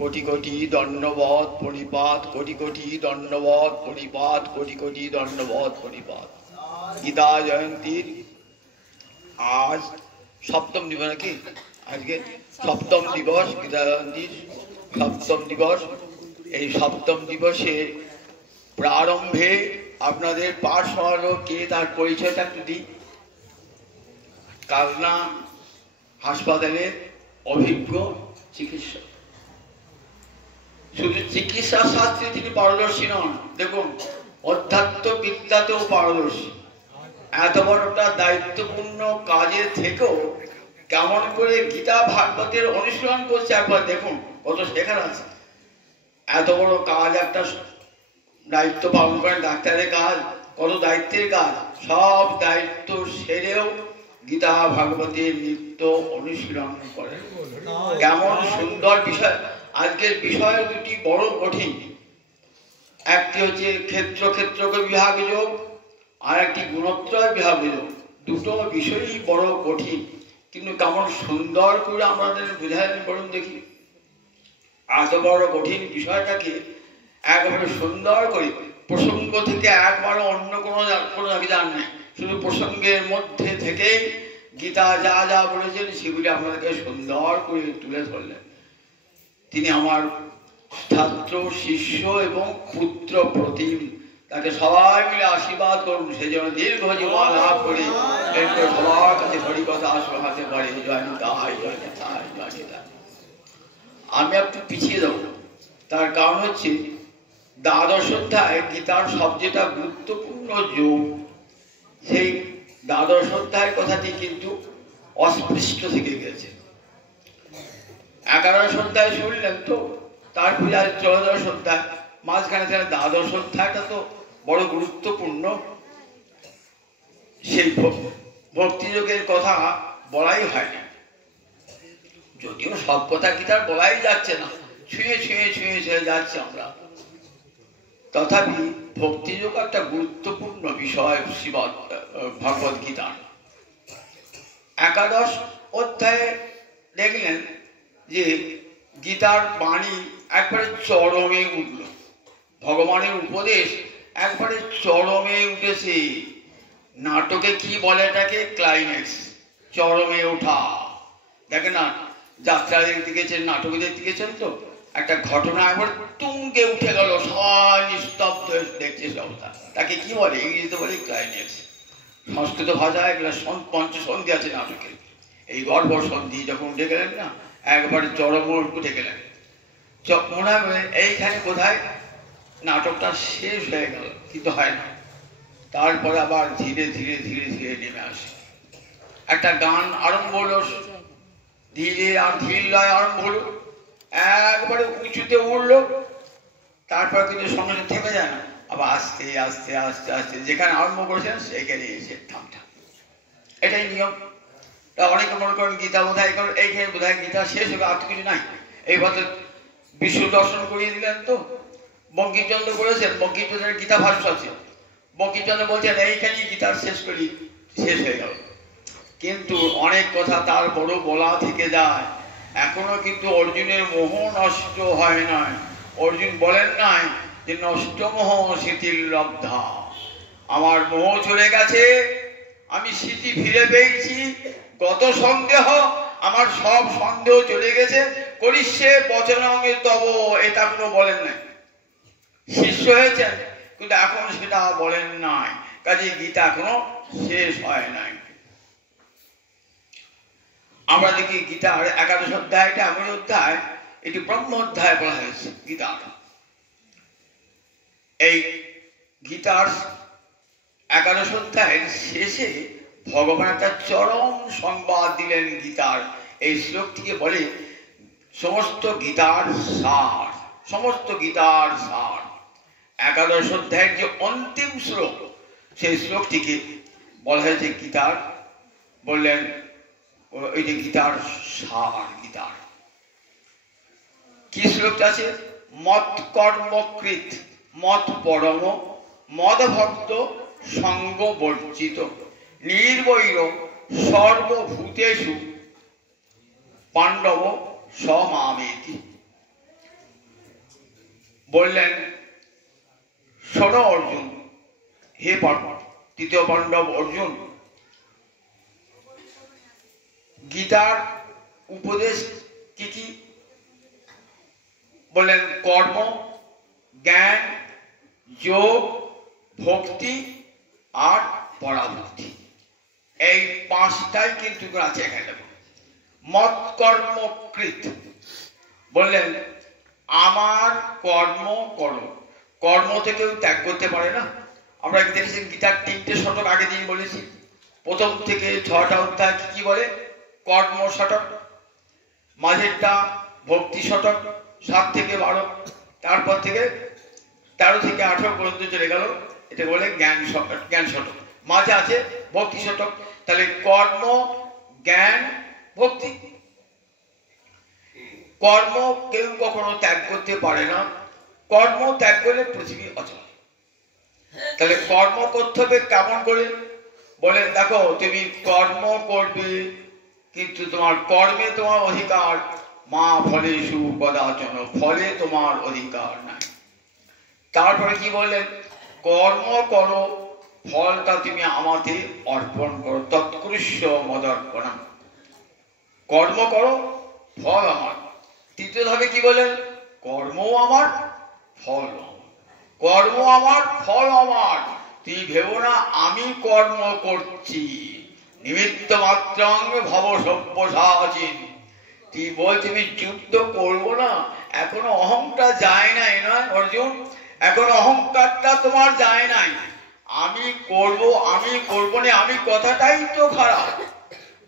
কোটি কোটি দণ্ডবত পরিপাত, কোটি কোটি দণ্ডবত পরিপাত, কোটি কোটি দণ্ডবত পরিপাত। গীতা জয়ন্তীর আজ সপ্তম দিবস নাকি? আজকে সপ্তম দিবস, গীতা জয়ন্তীর সপ্তম দিবস। এই সপ্তম দিবসে প্রারম্ভে আপনাদের পাঠ হলো কে তার পরিচয়টা একটু দিই। কালনা হাসপাতালের অভিজ্ঞ চিকিৎসক, শুধু চিকিৎসা শাস্ত্রে তিনি পারদর্শী নন, দেখুন অধ্যাত্ম বিদ্যাতেও পারদর্শী। এত বড়টা দায়িত্বপূর্ণ কাজে থেকেও কেমন করে গীতা ভাগবতের অনুশীলন করছে একবার দেখুন, কত শেখার আছে। এত বড় কাজ, একটা দায়িত্ব পালন করেন, ডাক্তারের কাজ, কত দায়িত্বের কাজ, সব দায়িত্ব সেরেও গীতা ভাগবতের নিত্য অনুশীলন করেন। কেমন সুন্দর বিষয়। আজকের বিষয় দুটি বড় কঠিন, একটি হচ্ছে ক্ষেত্র ক্ষেত্রকে বিভাগ যোগ, আর একটি গুণত্রয় বিভাগ যোগ। দুটো বিষয়ই বড় কঠিন, কিন্তু কেমন সুন্দর করে আমাদের বুঝালেন বলুন দেখি। এত বড় কঠিন বিষয়টাকে একেবারে সুন্দর করে, প্রসঙ্গ থেকে একবারও অন্য কোনো যান নাই, শুধু প্রসঙ্গের মধ্যে থেকে গীতা যা যা বলেছেন সেগুলি আমাদেরকে সুন্দর করে তুলে ধরলেন। তিনি আমার ছাত্র, শিষ্য এবং ক্ষুদ্র প্রতিম, তাকে সবাই মিলে আশীর্বাদ করুন, সে যেন দীর্ঘ জীবন লাভ করে সবার কাছে হরি কথা শোনাতে পারে। আমি একটু পিছিয়ে দেবো, তার কারণ হচ্ছে দ্বাদশ অধ্যায় গীতার সবচেয়ে গুরুত্বপূর্ণ যোগ, সেই দ্বাদশ অধ্যায়ের কথাটি কিন্তু অস্পৃষ্ট থেকে গেছে। একাদশ অধ্যায় শুনলেন তো, তারপরে আজ ত্রয়োদশ অধ্যায়, মাঝখানে দ্বাদশ অধ্যায়টা তো বড় গুরুত্বপূর্ণ। সেই ভক্তিযোগের কথা বলাই হয় না, যদিও সব কথা গীতার বলাই যাচ্ছে না, ছুঁয়ে ছুঁয়ে ছুঁয়ে ছুঁয়ে যাচ্ছে আমরা, তথাপি ভক্তিযোগ একটা গুরুত্বপূর্ণ বিষয় ভগবদ গীতার। একাদশ অধ্যায়ে দেখলেন যে গীতার বাণী একবারে চরমে উঠল, ভগবানের উপদেশ একবারে চরমে উঠেছে। নাটকে কি বলে এটাকে? ক্লাইম্যাক্স, চরমে ওঠা। দেখেন না, যাত্রা দেখতে গেছেন, নাটকে দেখতে গেছেন তো, একটা ঘটনা একবার তুঙ্গে উঠে গেল, সবাই নিস্তব্ধ দেখছে অবস্থা, তাকে কি বলে? ইংরেজিতে বলে ক্লাইম্যাক্স। সংস্কৃত ভাষায় এগুলো পঞ্চসন্ধি আছে নাটকে। এই গর্ভ সন্ধি যখন উঠে গেলেন না, একবার চরম উঠে গেলেন, মনে হবে এইখানে কোথায় নাটকটা শেষ হয়ে গেল, কিন্তু হয় না। তারপরে আবার ধীরে ধীরে ধীরে ধীরে নেমে আসে, একটা গান আরম্ভ হলো, ধীরে আর ধীর লয় আরম্ভ হলো, একবারে উঁচুতে উঠলো, তারপর কিন্তু সঙ্গে সঙ্গে থেমে যায় না, আবার আস্তে আস্তে আস্তে আস্তে যেখানে আরম্ভ করেছেন সেখানে এসে থামটা। এটাই নিয়ম। তা অনেকে মনে করেন গীতা বোধহয় এইখানে বোধহয় গীতা শেষ হবে, আর কিছু নাই। এই বছর বিশ্ব দর্শন করিয়ে দিলেন তো, বঙ্কিমচন্দ্র করেছেন, বঙ্কিমচন্দ্রের গীতা ভাষ্য আছে, বঙ্কিমচন্দ্র বলছেন এইখানেই গীতার শেষ হয়ে গেল। কিন্তু অনেক কথা তার বড় বলা থেকে যায়, এখনো কিন্তু অর্জুনের মোহ নষ্ট হয় নাই। অর্জুন বলেন নাই যে নষ্ট মোহ স্মৃতির লব্ধা, আমার মোহ চলে গেছে, আমি স্মৃতি ফিরে পেয়েছি, গত সন্দেহ, আমার সব সন্দেহ চলে গেছে, করিষ্যে বচনাঙ্গে তব, এটা কোনো বলেন নাই। শিষ্য হয়েছেন কিন্তু এখন সেটা বলেন নাই, কাজে গীতা এখনো শেষ হয় নাই। আমরা দেখি গীতার একাদশ অধ্যায়টা এমন অধ্যায়, এটি ব্রহ্ম অধ্যায় বলা হয়েছে গীতার। এই গীতার একাদশ অধ্যায়ের শেষে ভগবান একটা চরম সংবাদ দিলেন গীতার। এই শ্লোকটিকে বলে সমস্ত গীতার সার, সমস্ত গীতার সার। একাদশ অধ্যায়ের যে অন্তিম শ্লোক, সেই শ্লোকটিকে বলা হয়েছে গীতার, বললেন ওই যে গীতার সার। গীতার কি শ্লোকটা আছে? মত কর্মকৃত, মত পরম, মদ ভক্ত, সঙ্গ বর্জিত, নির্বৈর সর্বভূতেষু পাণ্ডব সমামেতি। বললেন, শোনো অর্জুন, হে তৃতীয় পাণ্ডব অর্জুন, গীতার উপদেশ কি কি? বললেন কর্ম, জ্ঞান, যোগ, ভক্তি আর পরাভক্তি। এই পাঁচটাই কিন্তু আছে এখানে। মত কর্মকৃত বললেন, আমার কর্ম করো। কর্ম থেকেও ত্যাগ করতে পারে না। আমরা দেখেছি গীতার 3টে শতক আগে দিন বলেছি। প্রথম থেকে 6টা অধ্যায় কি বলে? কর্ম শতক। মাঝেরটা ভক্তি শতক 7 থেকে 12। তারপর থেকে 13 থেকে 18 পর্যন্ত চলে গেল, এটা বলে জ্ঞান শতক। মাঝে আছে ভক্তি শতক। তাহলে কর্ম, জ্ঞান, ভক্তি। কর্ম কেউ কখনো ত্যাগ করতে পারে না। কর্ম ত্যাগ করলে পৃথিবী অচল। তাহলে কর্ম করতে হবে কেমন করে? বলেন, দেখো তুমি কর্ম করবে, কিন্তু তোমার কর্মে তোমার অধিকার, মা ফলেষু কদাচন, ফলে তোমার অধিকার নাই। তারপরে কি বললেন? কর্ম করো, ফলটা তুমি আমাকে অর্পণ করো। তৎকৃষ্য মদর্পণম। কর্ম করো, ফল আমার। তৃতীয় ধাপে কি বলেন? কর্মও আমার, ফল আমার। কর্ম আমার, ফল আমার। তুই ভেবো না আমি কর্ম করছি। নিমিত্ত মাত্রং ভব সব্যসাচিন। তুই বল তুমি যুদ্ধ করবো না, এখনো অহংকার যায় নাই নয় অর্জুন, এখনো অহংকারটা তোমার যায় নাই। আমি করব, আমি করবো না, আমি কথাটাই তো খারাপ।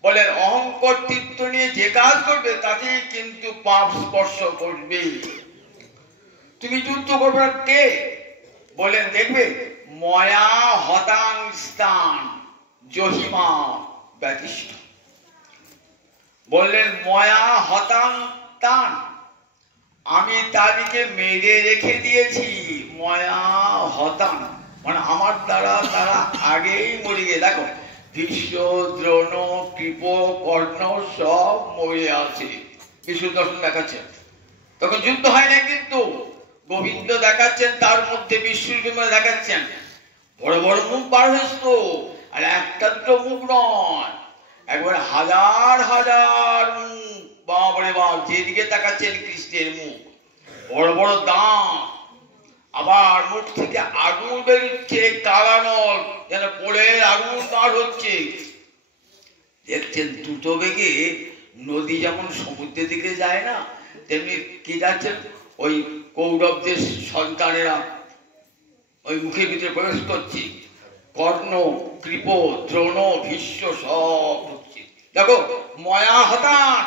বলেন অহংকর্তৃত্ব নিয়ে যে কাজ করবে তাতে কিন্তু পাপ স্পর্শ করবে। তুমি যুদ্ধ করবে না কে? বলেন দেখবে, ময়া হতাং স্থান জহিমা ব্যতিষ্ঠ। বললেন ময়া হতাং স্থান, আমি তাদেরকে মেরে রেখে দিয়েছি। ময়া হতাং মানে আমার দ্বারা তারা আগেই মরে গিয়ে। দেখো ভীষ্ম, দ্রোণ, কৃপ, কর্ণ সব মরে আছে। বিষ্ণু দর্শন দেখাচ্ছেন, তখন যুদ্ধ হয় না, কিন্তু গোবিন্দ দেখাচ্ছেন, তার মধ্যে বিষ্ণু দেখাচ্ছেন বড় বড় মুখ বার হয়েছে তো। আর একটা দুটো মুখ নয়, একবার হাজার হাজার মুখ। বাবারে বাপ, যেদিকে তাকাচ্ছেন কৃষ্ণের মুখ, বড় বড় দাঁত, আবার মুখ থেকে আগুন বেরোচ্ছে, কালা নল, যেন পোড়ে আগুন বার হচ্ছে। দেখছেন দ্রুত বেগে নদী যেমন সমুদ্রের দিকে যায় না, তেমনি কি যাচ্ছেন ওই কৌরবদের সন্তানেরা ওই মুখের ভিতরে প্রবেশ করছে। কর্ণ, কৃপ, দ্রোণ, ভীষ্ম সব ঢুকছে। দেখো ময়া হতান,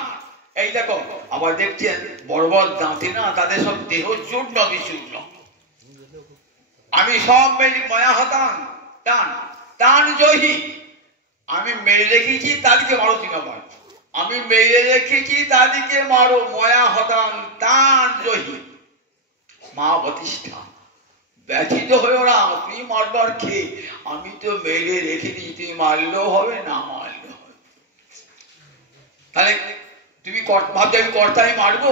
এই দেখো। আবার দেখছেন বড় বড় দাঁতে না, তাদের সব দেহ চূর্ণ বিচূর্ণ। আমি সব মেরে ময়া হতান টান টান জহি, আমি মেরে রেখেছি তাদেরকে মারো। তুমি আবার আমি মেরে রেখেছি তাদেরকে মারো। ময়া হতান টান জহি মা প্রতিষ্ঠা। ব্যথিত হয়েও না, তুমি মারবার খেয়ে, আমি তো মেরে রেখে দিই, তুমি মারলেও হবে না মারলেও হবে। তাহলে তুমি ভাবছো আমি কর্তা, আমি মারবো?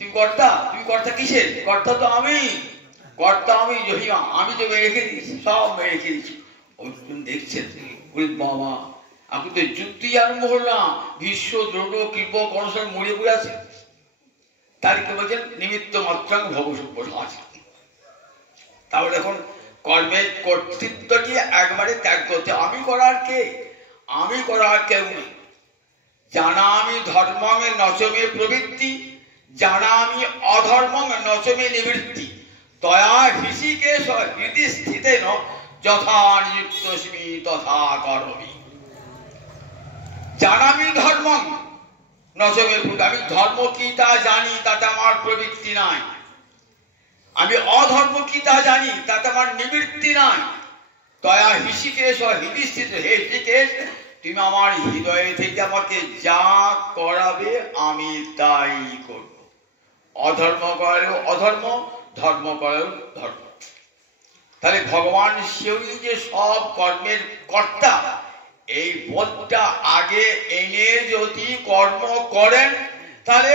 তুমি কর্তা? তুমি কর্তা কিসের? কর্তা তো আমি, কর্তা আমি জহিমা, আমি তো মেরে রেখে দিয়েছি, সব মেরে রেখে দিয়েছি। অর্জুন দেখছেন বাবা, আপনি তো যুদ্ধই আরম্ভ করলাম, ভীষ্ম, দ্রোণ, কৃপ, কর্ণ সব মরে পড়ে আছে। তাদেরকে বলছেন নিমিত্ত মাত্রাং ভব সব্যসাচিন। তাহলে এখন কর্মের কর্তৃত্বটি একবারে ত্যাগ করতে। আমি করার কে? আমি করার কেউ নেই। জানামি ধর্মং নচমে প্রবৃত্তি, জানামি অধর্মং নচমে নিবৃত্তি, তয়া হৃষিকেশ হৃদি স্থিতেন যথা নিযুক্তস্মি তথা করমি। জানামি ধর্মং নচমে প্রবৃত্তি, আমি ধর্ম কি তা জানি, তাতে আমার প্রবৃত্তি নাই। আমি অধর্ম কি তা জানি, তাতে আমার নিবৃত্তি নাই। তয়া হৃষিকেশ হৃদি স্থিত, হে হৃষিকেশ তুমি আমার হৃদয়ে থেকে আমাকে যা করাবে আমি তাই করব। অধর্ম করেও অধর্ম, ধর্ম করেও ধর্ম। তাহলে ভগবান সেও যে সব কর্মের কর্তা, এই বোধটা আগে এনে যদি কর্ম করেন, তাহলে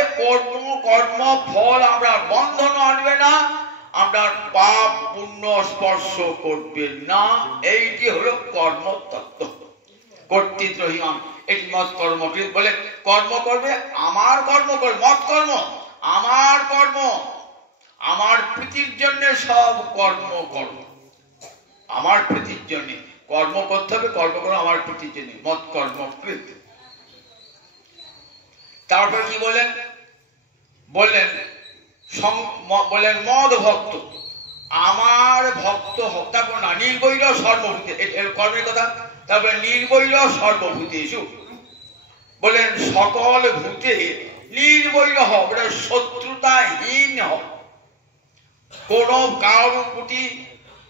কর্ম ফল আমরা বন্ধন আনবে না, আপনার পাপ পুণ্য স্পর্শ করবে না। এইটি হলো কর্মতত্ত্ব। কর্তৃত্বহীন এটি মত কর্মকৃত বলে কর্ম করবে, আমার কর্ম করবে, মত কর্ম আমার কর্ম, আমার প্রীতির জন্য সব কর্ম করব, আমার প্রীতির জন্য কর্ম করতে হবে, কর্ম করো আমার প্রীতির জন্য, মত কর্মকৃত। তারপর কি বলেন? বললেন বললেন মদ ভক্ত, আমার ভক্ত তারপর না নির্বৈর সর্বভূতে, এর কর্মের কথা। তারপরে নির্বৈর সর্বভূতেষু, বলেন সকল ভূতে নির্বৈর হও, শত্রুতাহীন হও, কোন কারোর প্রতি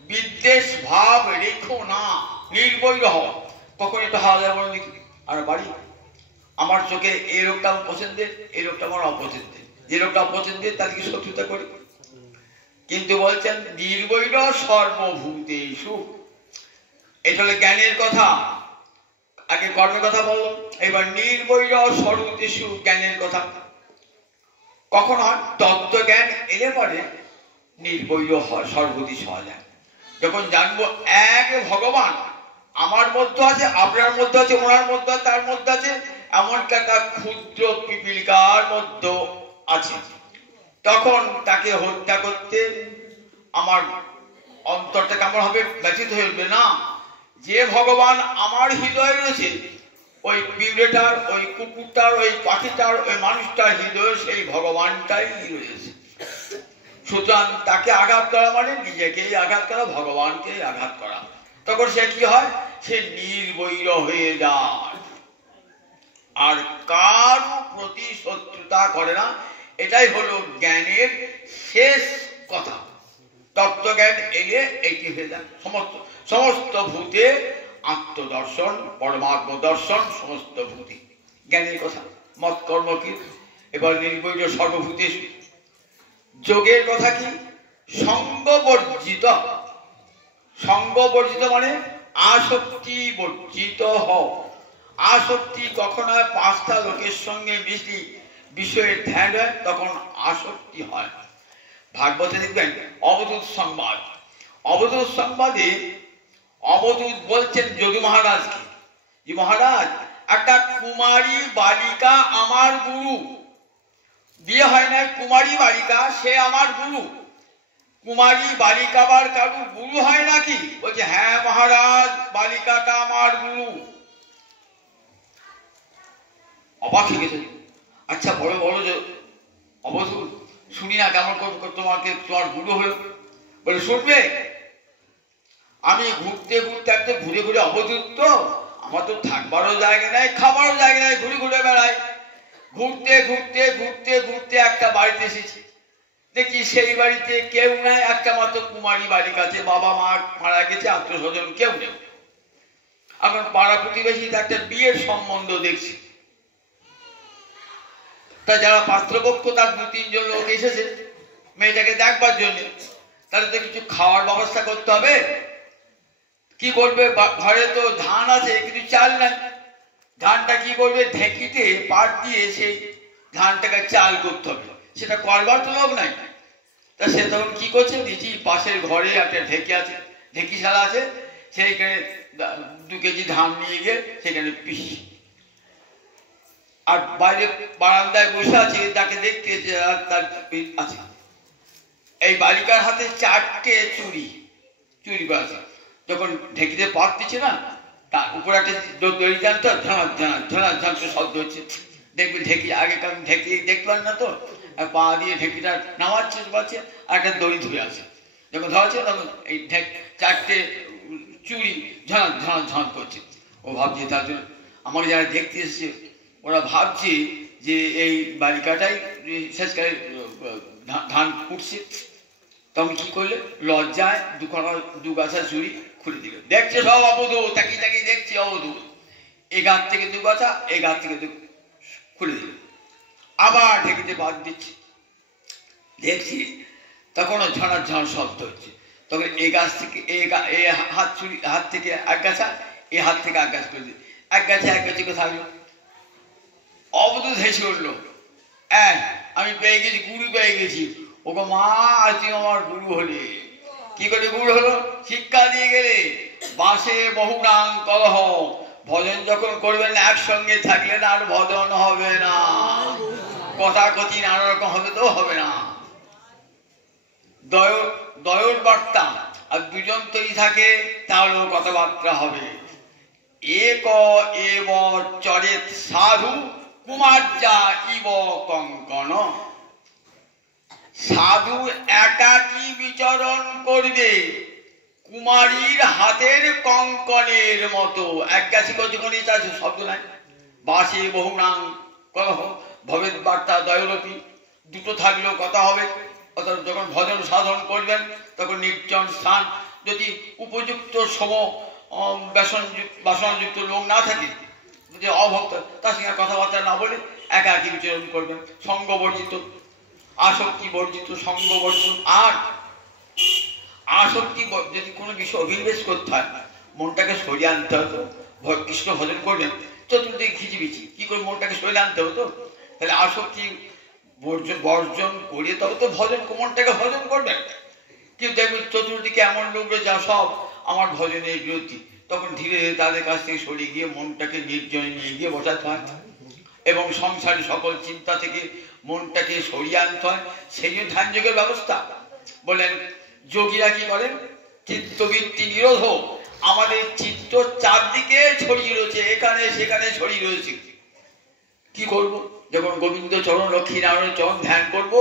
বিদ্বেষ ভাব রেখো না, নির্বৈর হও। কখন এটা হওয়া যায় বলেন দেখি? আর বাড়ি আমার চোখে এই লোকটা আমার পছন্দের, এই লোকটা আমার অপছন্দের, যে লোকটা অপছন্দের তাদেরকে শত্রুতা করি। কিন্তু বলছেন নির্বৈর সর্বভূতেষু, এটা হলো জ্ঞানের কথা। আগে কর্মের কথা বললো, এবার নির্বৈর সর্বভূতেষু জ্ঞানের কথা। কখন হয়? তত্ত্ব জ্ঞান এলে পরে নির্বৈর হয়, সর্বভূতি হওয়া যায়। যখন জানবো এক ভগবান আমার মধ্যে আছে, আপনার মধ্যে আছে, ওনার মধ্যে আছে, তার মধ্যে আছে, এমনকি একটা ক্ষুদ্র পিপিলিকার মধ্যে আছে, তখন তাকে হত্যা করতে আমার অন্তরটা কেমন হবে? ব্যথিত হইবে না। যে ভগবান আমার হৃদয়ে রয়েছে, ওই পিঁপড়েটার, ওই কুকুরটার, ওই পাখিটার, ওই মানুষটার হৃদয়ে সেই ভগবানটাই রয়েছে। সুতরাং তাকে আঘাত করা মানে নিজেকেই আঘাত করা, ভগবানকেই আঘাত করা। তখন সে কি হয়? সে নির্বৈর হয়ে যায়, আর কারো প্রতি শত্রুতা করে না। এটাই হলো জ্ঞানের শেষ কথা। তত্ত্বজ্ঞান এলে এটি হয়ে যায় সমস্ত সমস্ত ভূতে আত্মদর্শন, পরমাত্ম দর্শন, সমস্ত ভূতি জ্ঞানের কথা। মত কর্ম কি? এবার নির্বৈর সর্বভূতে যোগের কথা কি? সঙ্গবর্জিত। সঙ্গবর্জিত মানে আসক্তি বর্জিত হও। আসক্তি কখন হয়? পাঁচটা লোকের সঙ্গে মিশি বিষয়ের ধ্যান হয়, তখন আসক্তি হয়। ভাগবতে দেখবেন অবধূত সংবাদ, অবধূত সংবাদে অবধূত বলছেন যদু মহারাজকে, যে মহারাজ একটা কুমারী বালিকা আমার গুরু, বিয়ে হয় না, কুমারী বালিকা সে আমার গুরু। কুমারী বালিকা আবার কারুর গুরু হয় নাকি? বলছে হ্যাঁ মহারাজ, বালিকাটা আমার গুরু। অবাক হয়ে গেছে। আচ্ছা বড় বড় যে অবধূত, শুনি না কেমন তোমাকে তোমার গুরু হলো? বলে শুনবে, আমি ঘুরতে ঘুরতে একটা ঘুরে ঘুরে অবধূত, তো আমার তো থাকবারও জায়গা নাই, খাবারও জায়গা নাই, ঘুরে ঘুরে বেড়াই। ঘুরতে ঘুরতে ঘুরতে ঘুরতে একটা বাড়িতে এসেছি, দেখি সেই বাড়িতে কেউ নাই, একটা মাত্র কুমারী বালিকা আছে, বাবা মা মারা গেছে, আত্মীয় স্বজন কেউ নেই। আমার পাড়া প্রতিবেশীতে একটা বিয়ের সম্বন্ধ দেখছি। তা যারা পাত্রপক্ষ তার দু তিনজন লোক এসেছে মেয়েটাকে দেখবার জন্য, তাহলে তো কিছু খাওয়ার ব্যবস্থা করতে হবে। কি করবে? ঘরে তো ধান আছে কিন্তু চাল নাই। ধানটা কি করবে? ঢেকিতে পাট দিয়ে সেই ধানটাকে চাল করতে হবে, সেটা করবার তো লোক নাই। তা সে তখন কি করছে? নিজেই পাশের ঘরে একটা ঢেকি আছে, ঢেকিশালা আছে, সেইখানে 2 কেজি ধান নিয়ে গিয়ে সেখানে পিসি, আর বাইরে বারান্দায় বসে আছে, তাকে দেখতে তার আছে। এই বালিকার হাতে 4টে চুড়ি আছে। যখন ঢেকিতে পাত দিচ্ছে না, তার উপরে একটা দড়ি টানতো, ঝাঁক ঝাঁক ঝাঁক ঝাঁক শব্দ হচ্ছে। দেখবি ঢেকি, আগে কারণ ঢেকি দেখলাম না তো, পা দিয়ে ঢেকিটা নামাচ্ছে পাচ্ছে, আর একটা দড়ি ধরে আছে। যখন ধরছে তখন এই 4টে চুড়ি ঝাঁক ঝাঁক ঝাঁক করছে। ও ভাবছে তার জন্য আমাকে যারা দেখতে এসেছে ওরা ভাবছে যে এই বালিকাটাই শেষকালে ধান কুটছে। তখন কি করলে? লজ্জায় 2 গাছা চুড়ি খুলে দিল। দেখছে সব অবধূত, তাকিয়ে তাকিয়ে দেখছি অবধূত, এই গাছ থেকে 2 গাছা, এই গাছ থেকে খুলে দিল। আবার ঢেকিতে বাদ দিচ্ছে, দেখছি তখনও ঝাড়ার ঝাড় শব্দ হচ্ছে। তখন এই গাছ থেকে এই হাত থেকে 1 গাছা, এই হাত থেকে 1 গাছ করে দিল। 1 গাছে 1 গাছে কোথায় থাকলো? অবধূত হেসে উঠলো, আমি পেয়ে গেছি, গুরু পেয়ে গেছি। ওগো মা, তুমি আমার গুরু হলে। কি করে গুরু হলো? শিক্ষা দিয়ে গেলে। বাসে বহুরাং কলহ, ভজন যখন করবেন একসঙ্গে থাকলে না আর ভজন হবে না, কথা কথি নানা রকম হবে তো হবে না। দয়র বার্তা, আর দুজন তৈরি থাকে তাহলেও কথাবার্তা হবে। এক এব চরেত সাধু কুমার্যা ইব কঙ্কন, সাধু একাকী বিচরণ করবে কুমারীর হাতের কঙ্কনের মতো। একগাছি কতক্ষণ আছে শব্দ নাই। বাসে বহুনাং কলহ ভবেদ বার্তা দয়রপি, দুটো থাকলেও কথা হবে। অর্থাৎ যখন ভজন সাধন করবেন তখন নির্জন স্থান, যদি উপযুক্ত সম বাসনযুক্ত লোক না থাকে, যে অভক্ত, তার সঙ্গে কথাবার্তা না বলে একাকী বিচরণ করবেন। সঙ্গ বর্জিত, আসক্তি বর্জিত, সঙ্গ বর্জিত। আর আসক্তি যদি কোনো কিছু অভিনিবেশ করতে হয়, মনটাকে সরিয়ে আনতে হতো। কৃষ্ণ ভজন করবেন চতুর্দিকে খিচিবিচি, কি করে মনটাকে সরিয়ে আনতে হতো? তাহলে আসক্তি বর্জন করিয়ে তবে তো ভজন, মনটাকে ভজন করবেন। কিন্তু দেখবেন চতুর্দিকে এমন লোক যা সব আমার ভজনের বিরোধী, তখন ধীরে ধীরে তাদের কাছ থেকে সরিয়ে গিয়ে মনটাকে নির্জনে নিয়ে গিয়ে বসাতে হয় এবং সংসারে সকল চিন্তা থেকে মনটাকে সরিয়ে আনতে হয়। সেই জন্য ধ্যান যোগের ব্যবস্থা। বলেন যোগীরা কি করেন? চিত্তবৃত্তি নিরোধ। আমাদের চিত্ত চারদিকে ছড়িয়ে রয়েছে, এখানে সেখানে ছড়িয়ে রয়েছে। কি করব? যখন গোবিন্দ চরণ, লক্ষ্মী নারায়ণের চরণ ধ্যান করব,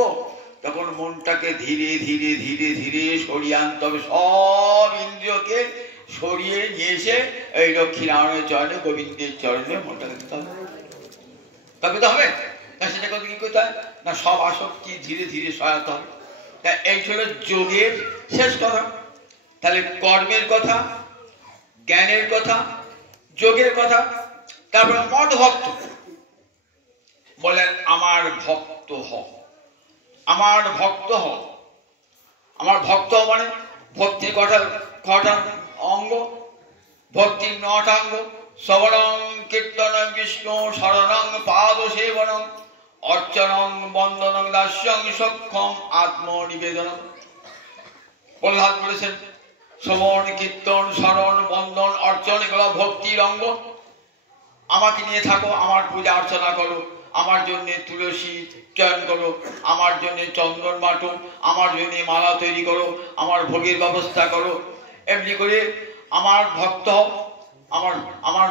তখন মনটাকে ধীরে ধীরে ধীরে ধীরে সরিয়ে আনতে হবে। সব ইন্দ্রিয়কে সরিয়ে নিয়ে এসে এই লক্ষ্মী নারায়ণের চরণে, গোবিন্দের চরণে মনটাকে দিতে হবে। তবে তো হবে না। সেটা করতে কি করতে হয় না, সব আসক্তি ধীরে ধীরে সহায়তা হবে। তা এই ছিল যোগের শেষ কথা। তাহলে কর্মের কথা, জ্ঞানের কথা, যোগের কথা। তারপরে মদ ভক্ত। বলেন আমার ভক্ত হ, আমার ভক্ত হ। আমার ভক্ত মানে ভক্তির কটা অঙ্গ? ভক্তির 9টা অঙ্গ। শ্রবণং কীর্তনং বিষ্ণু শরণং পাদ সেবনং অর্চনং বন্দনং দাস্যং সক্ষম আত্মনিবেদনম। প্রহ্লাদ বলেছেন শ্রবণ, কীর্তন, শরণ, বন্দন, অর্চন এগুলো ভক্তির অঙ্গ। আমাকে নিয়ে থাকো, আমার পূজা অর্চনা করো, আমার জন্য তুলসী চয়ন করো, আমার জন্য চন্দন বাটো, আমার জন্য মালা তৈরি করো, আমার ভোগের ব্যবস্থা করো। এমনি করে আমার ভক্ত, আমার আমার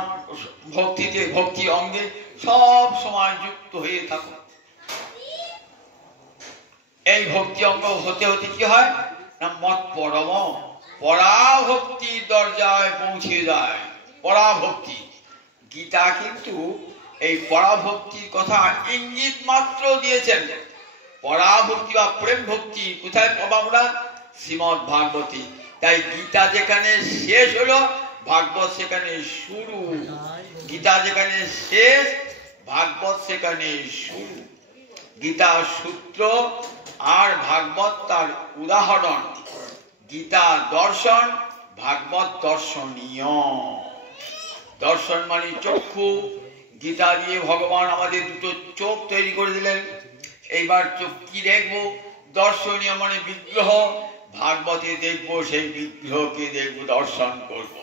ভক্তিতে, ভক্তি অঙ্গে সব সময় যুক্ত হয়ে থাকো। এই ভক্তি অঙ্গ হতে হতে কি হয় না, মত পরম পরাভক্তির দরজায় পৌঁছে যায়। পরাভক্তি। গীতা কিন্তু এই পরাভক্তির কথা ইঙ্গিত মাত্র দিয়েছেন। পরাভক্তি বা প্রেম ভক্তি কোথায় পাবো আমরা? শ্রীমদ্ ভাগবতী। তাই গীতা যেখানে শেষ হলো, ভাগবত সেখানে শুরু। গীতা যেখানে শেষ, ভাগবত সেখানে শুরু। গীতা সূত্র আর ভাগবত তার উদাহরণ। গীতা দর্শন, ভাগবত দর্শনীয়। দর্শন মানে চক্ষু। গীতা দিয়ে ভগবান আমাদের দুটো চোখ তৈরি করে দিলেন। এইবার চোখ কি দেখবো? দর্শনীয় মানে বিগ্রহ। ভাগবতে দেখবো, সেই বিগ্রহকে দেখবো, দর্শন করব।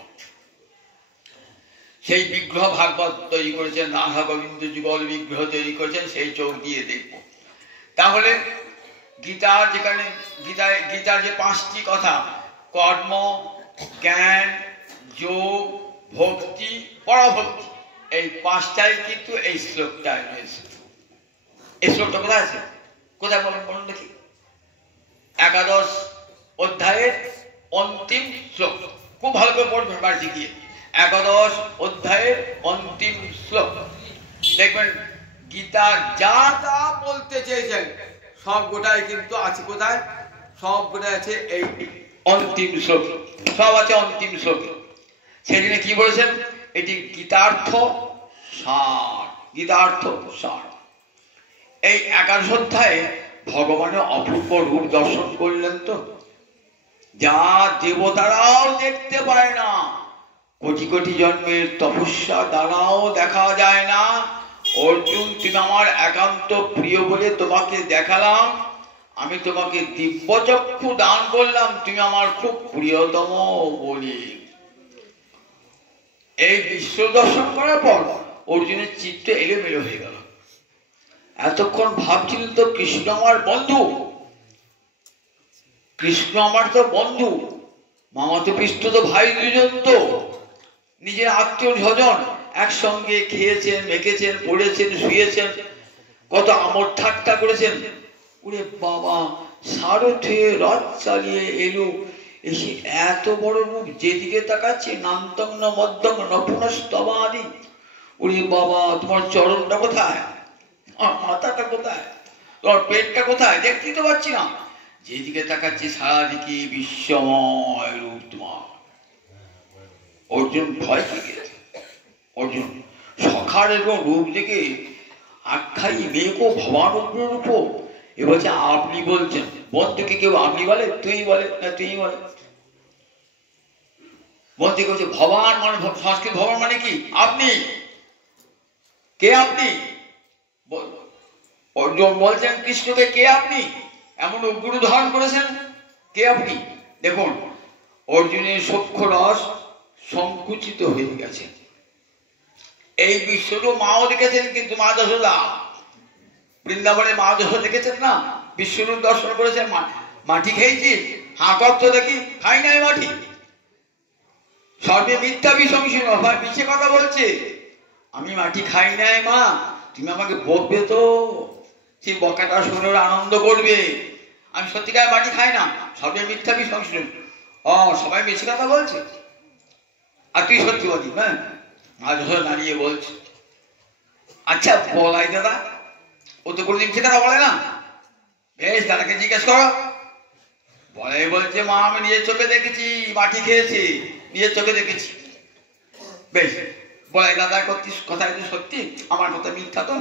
সেই বিগ্রহ ভাগবত তৈরি করেছেন, রাধা গোবিন্দ যুগল বিগ্রহ তৈরি করেছেন, সেই চোখ দিয়ে দেখব। তাহলে গীতার যেখানে গীতার যে 5টি কথা, কর্ম, জ্ঞান, যোগ, ভক্তি, পরাভক্তি, এই 5টাই কিন্তু এই শ্লোকটায় রয়েছে। এই শ্লোকটা কোথায় আছে? কোথায় বলুন দেখি? 11 অধ্যায়ের অন্তিম শ্লোক। খুব ভালো করে পড়বেন বাড়িতে গিয়ে। 11 অধ্যায়ের অন্তিম শ্লোক দেখবেন। গীতা যা তা বলতে চেয়েছেন সব গোটাই কিন্তু আছে কোথায়? সব গোটাই আছে এই অন্তিম শ্লোক। সব আছে অন্তিম শ্লোকে। সেজন্য কি বলেছেন? এটি গীতার্থ সার। গীতার্থ সার। এই 11 অধ্যায়ে ভগবানের অপূর্ব রূপ দর্শন করলেন তো, যা দেবতারাও দেখতে পায় না। কোটি কোটি জন্মের তপস্যা দ্বারাও দেখা যায় না। অর্জুন, তুমি আমার একান্ত প্রিয় বলে তোমাকে দেখালাম, আমি তোমাকে দিব্যচক্ষু দান করলাম, তুমি আমার খুব প্রিয়তম বলি। এই বিশ্ব দর্শন করার পর অর্জুনের চিত্ত এলোমেলো হয়ে গেল। এতক্ষণ ভাবছিলেন তো কৃষ্ণ আমার বন্ধু, কৃষ্ণ আমার তো বন্ধু, মামাতো পিষ্ট তো ভাই দুজন, তো নিজের আত্মীয় স্বজন, একসঙ্গে খেয়েছেন, মেখেছেন, পড়েছেন, শুয়েছেন, কত আমোদ ঠাট্টা করেছেন। ওরে বাবা, সারথে রথ চালিয়ে এলো, এসে এত বড় মুখ, যেদিকে তাকাচ্ছে নান্তং ন মধ্যং নপুনস্তবাদি। ওরে বাবা, তোমার চরণটা কোথায়, আমার মাথাটা কোথায়, তোমার পেটটা কোথায়, দেখতেই তো পাচ্ছি না। যেদিকে তাকাচ্ছে সারাদিকে বিশ্বময় রূপ তোমার। অর্জুন ভয় পেয়ে গেছে। অর্জুন সখার এবং রূপ দেখে আখ্যাই মেঘ ভবানুগ্রর উপর এ বলছে আপনি বলছেন। বন্ধুকে কেউ আপনি বলে, তুই বলে না তুই বলে। বন্ধু বলছে ভবান মানে, সংস্কৃত ভবান মানে কি আপনি, কে আপনি? অর্জুন বলছেন কৃষ্ণকে কে আপনি, এমন উগ্র ধারণ করেছেন, কে আপনি? দেখুন অর্জুনের সূক্ষ্ম রস সংকুচিত হয়ে গেছে। এই বিশ্বরূপ মাও দেখেছেন, কিন্তু মা যশোদা বৃন্দাবনে মা যশোদা দেখেছেন না, বিশ্বরূপ দর্শন করেছেন। মাটি খেয়েছি, হাঁ কপ্ত দেখি, খাই নাই মাটি। সর্বে মিথ্যা বিসংশীল, মিছে কথা বলছে, আমি মাটি খাই নাই মা, তুমি আমাকে বকবে তো, সেই বকাটা শুনে আনন্দ করবে। আমি সত্যিকার মাটি খাই না, সর্বে মিথ্যা বিসংশীল। সবাই মিছে কথা বলছে, আর তুই সত্যিবাদী। হ্যাঁ, মা যশোদা দাঁড়িয়ে বলছে, আচ্ছা বলাই দাদা, ও তো কোনোদিন মিছে কথা বলে না, বেশ দাদাকে জিজ্ঞেস করো। বলাই বলছে মা আমি নিজের চোখে দেখেছি মাটি খেয়েছি, নিজের চোখে দেখেছি। বেশ, বলাই দাদা কথা কিন্তু সত্যি, আমার কথা মিথ্যা তো?